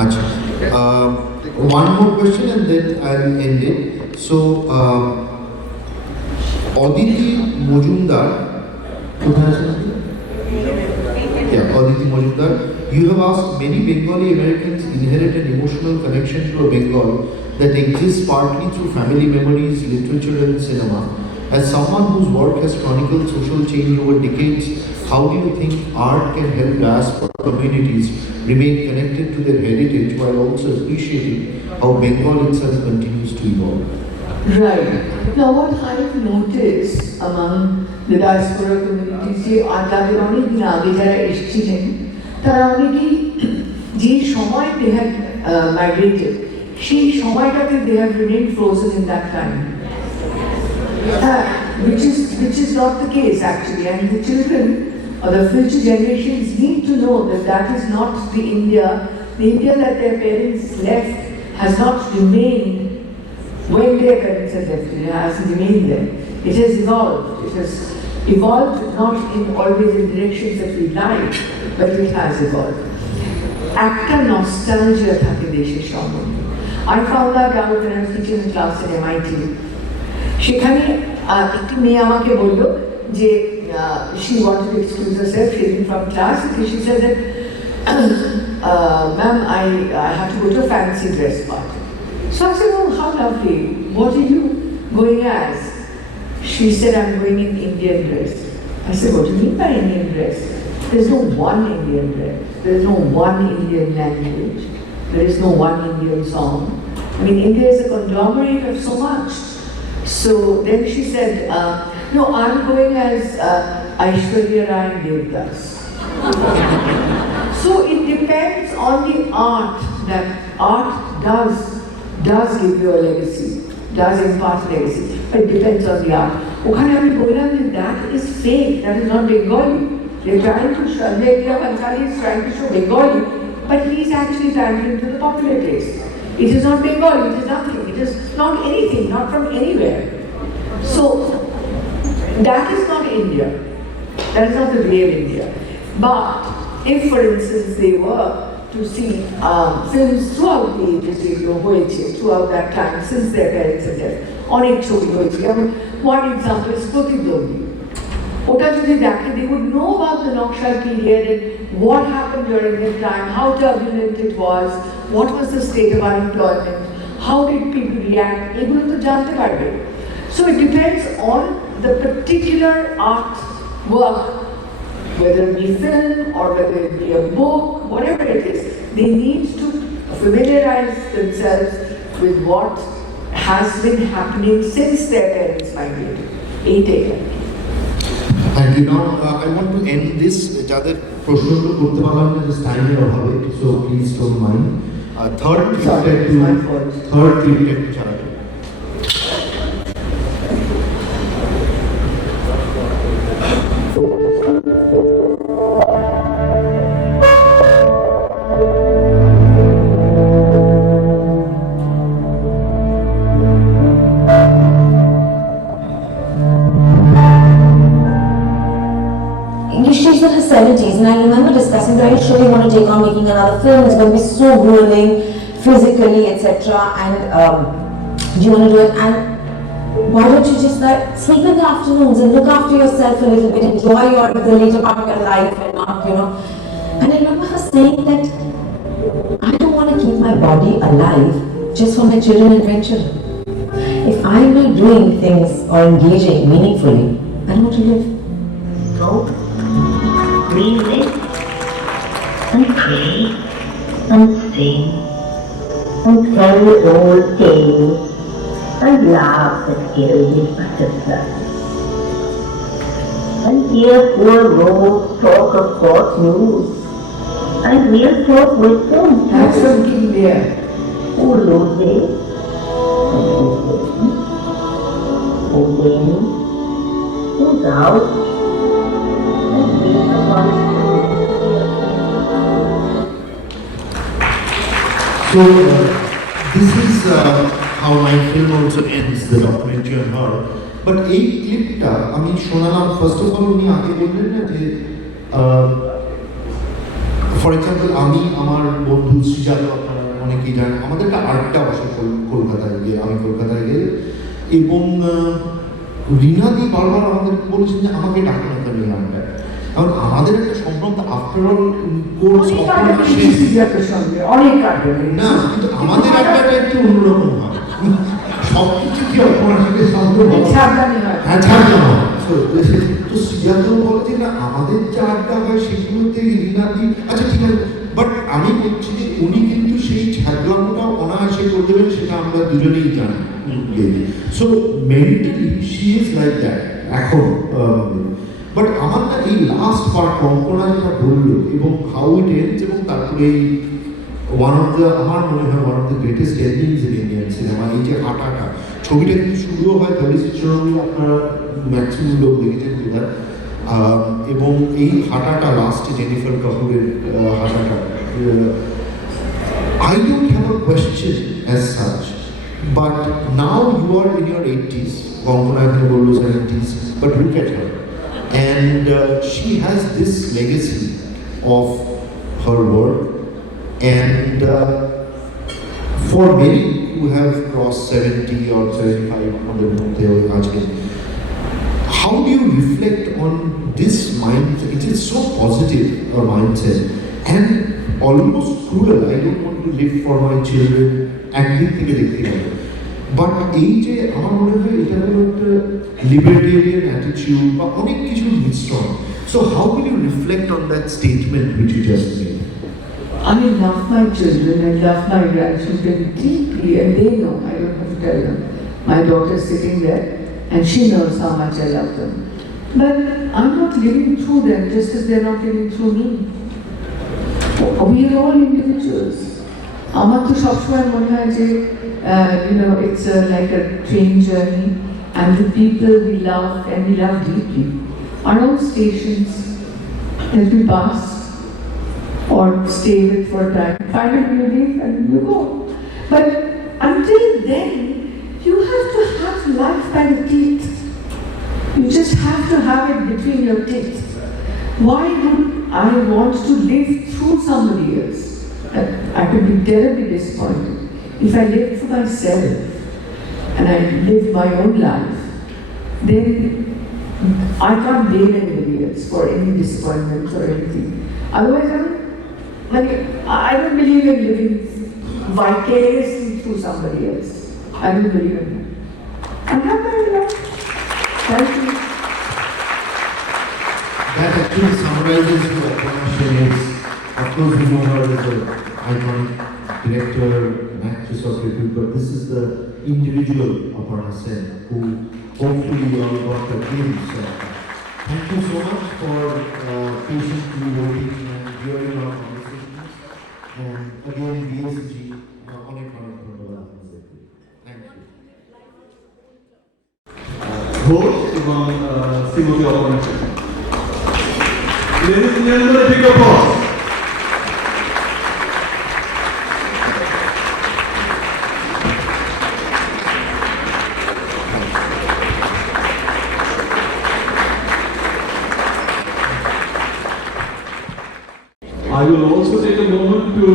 আচ্ছা, one more question and then I'll end it. So Aditi Majumdar, কোথায় আছেন? Yeah, Aditi Majumdar, you have asked, many Bengali Americans inherit an emotional connection to Bengal that exists partly through family memories, literature and cinema. As someone whose work has chronicled social change over decades, how do you think art can help diaspora communities remain connected to their heritage while also appreciating how Bengal itself continues to evolve? Right. Now what I've noticed among the diaspora communities, যে তাদের অনেকদিন আগে যারা এসেছিলেন, তারা অনেকেই যে সময় they had migrated, সেই সময়টাতে they have remained frozen in that time. Which is not the case actually, and the children or the future generations need to know that that is not the India that their parents left has not remained when their parents had left it, has remained there. It has evolved. It has evolved not in always in directions that we like, but it has evolved. একটা nostalgia থাকে দেশের সম্বন্ধে। I found that out when I was teaching a class in MIT. সেখানে একটি মেয়ে আমাকে বলল যে she wanted to excuse herself, she came from class, because she said that ma'am, I have to go to a fancy dress party. So I said, oh, how lovely. What are you going as? She said, I'm going in Indian dress. I said, what do you mean by Indian dress? There's no one Indian dress. There is no one Indian language. There is no one Indian song. I mean, India is a conglomerate of so much. So then she said, no, I'm going as Aishwarya Rai and Devdas. So it depends on the art, that art does give you a legacy, does impart legacy, but it depends on the art. Okhane ami bolam that is fake, that is not Bengali. They're trying to show, Lekhya Bhansali is trying to show Bengali, but he's actually pandering to the popular taste. It is not Bengali, it is nothing, it is not anything, not from anywhere. So that is not India. That is not the real India. But if, for instance, they were to see films throughout the ages, throughout that time, since their parents had left, অনেক ছবি হয়েছে। I mean, one example is প্রতিদ্বন্দ্বী। ওটা যদি দেখে, they would know about the Naxal period and what happened during that time, how turbulent it was, what was the state of unemployment, how did people react, এগুলো তো জানতে পারবে। So it depends on the particular art work, whether it be film or whether it be a book, whatever it is, they need to familiarize themselves with what has been happening since their parents migrated. And you know, I want to end this, যাদের প্রশ্নগুলো করতে পারলাম না just টাইমের অভাবে, so please don't mind. Third clip ছাড়া। She's in her 70s, and I remember discussing, are you sure you want to take on making another film? It's going to be so grueling, physically, etc. And do you want to do it? And why don't you just sleep in the afternoons and look after yourself a little bit, enjoy the later part of your life and not, And I remember her saying that I don't want to keep my body alive just for my children and grandchildren. If I'm not doing things or engaging meaningfully, I don't want to live. Go. Music and play and sing and tell old tales and laugh at gilded butterflies and hear poor Rose talk of God's news and we'll talk with them. That's from King Lear. Oh, Lode, oh, Lenny, who's out? So this is how my film also ends, the documentary on her. But এই ক্লিপটা আমি শোনালাম, first of all উনি আগে বললেন না যে for example আমি আমার বন্ধু শ্রীজাত, আপনারা অনেকেই জানেন, আমাদের একটা আড্ডা বসে কলকাতায় গিয়ে, আমি কলকাতায় গেলে, এবং রিনাদি বারবার আমাদের বলেছেন যে আমাকে ডাকা না কেন আড্ডা। কারণ আমাদের একটা সম্পর্ক আফটার অল কোর্স অনেক আড্ডা না, কিন্তু আমাদের আড্ডাটা একটু অন্যরকম হয়। সব কিছু কি অপরাধ সম্ভব? হ্যাঁ, ছাড়তে হয়। তো সিদ্ধান্ত বলে যে না, আমাদের যে আড্ডা হয় সেগুলোতে রিনাদি, আচ্ছা ঠিক আছে, বাট আমি বলছি যে উনি কিন্তু সেই ছাড়ানোটা অনায়াসে করে দেবেন, সেটা আমরা দুজনেই জানি। So mentally she is like that এখন। বাট আমার না এই লাস্ট পার্ট কঙ্কনা যেটা বললো এবং হাউ ইট এন্ডস, এবং তারপরে এই আমার মনে হয় one of the greatest endings in Indian cinema. এই যে হাঁটাটা, ছবিটা কিন্তু শুরুও হয় দলিত চিত্ররঞ্জন, আপনারা ম্যাক্সিমাম লোক দেখেছেন বোধহয়, এবং এই হাঁটাটা লাস্টে জেনিফার কাপুরের হাঁটাটা, I don't have a question as such, but now you are in your 80s, Gongana ekhane bollo 70s, but look at her, and she has this legacy of her work, and for many who have crossed 70 or 75 on the monte, how do you reflect on this mindset? It is so positive a mindset and almost cruel. I don't want to live for my children. একদিক থেকে দেখতে হবে, but এই যে আমার মনে হয় এটা হলো একটা লিবার্টেরিয়ান অ্যাটিটিউড বা অনেক কিছুর মিশ্রণ। So how will you reflect on that statement which you just made? I love my children, I love my grandchildren deeply, and they know, I don't have to tell them. My daughter's sitting there, and she knows how much I love them. But I'm not living through them just as they're not living through me. We are all individuals. আমার তো সবসময় মনে হয় যে it's like a train journey, and the people we love and we love deeply are all stations that we pass or stay with for a time. Finally you leave and you go. But until then, you have to have life by the teeth. You just have to have it between your teeth. Why would I want to live through somebody else? I could be terribly disappointed. If I live for myself and I live my own life, then I can't blame anybody else for any disappointments or anything. Otherwise, I don't believe in living vicariously through somebody else. I don't believe in that. I'm happy with that. Thank you. That actually summarizes the Aparna Sen. Of course, we know her as an iconic director, an actress of repute, but this is the individual Aparna Sen who hopefully you all got the glimpse. So, thank you so much for patiently waiting and hearing our conversations. And again, BSG, অনেক ধন্যবাদ আপনাদেরকে। Thank you. Ghosh এবং Shrimati Aparna Sen. Ladies and gentlemen, a big applause. I will also take a moment to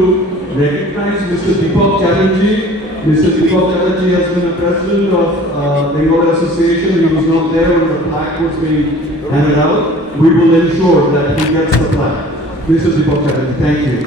recognize Mr. Deepak Chatterjee. Mr. Deepak Chatterjee has been the president of Bengal Association. He was not there when the plaque was being handed out. We will ensure that he gets the plaque. Mr. Deepak Chatterjee, thank you.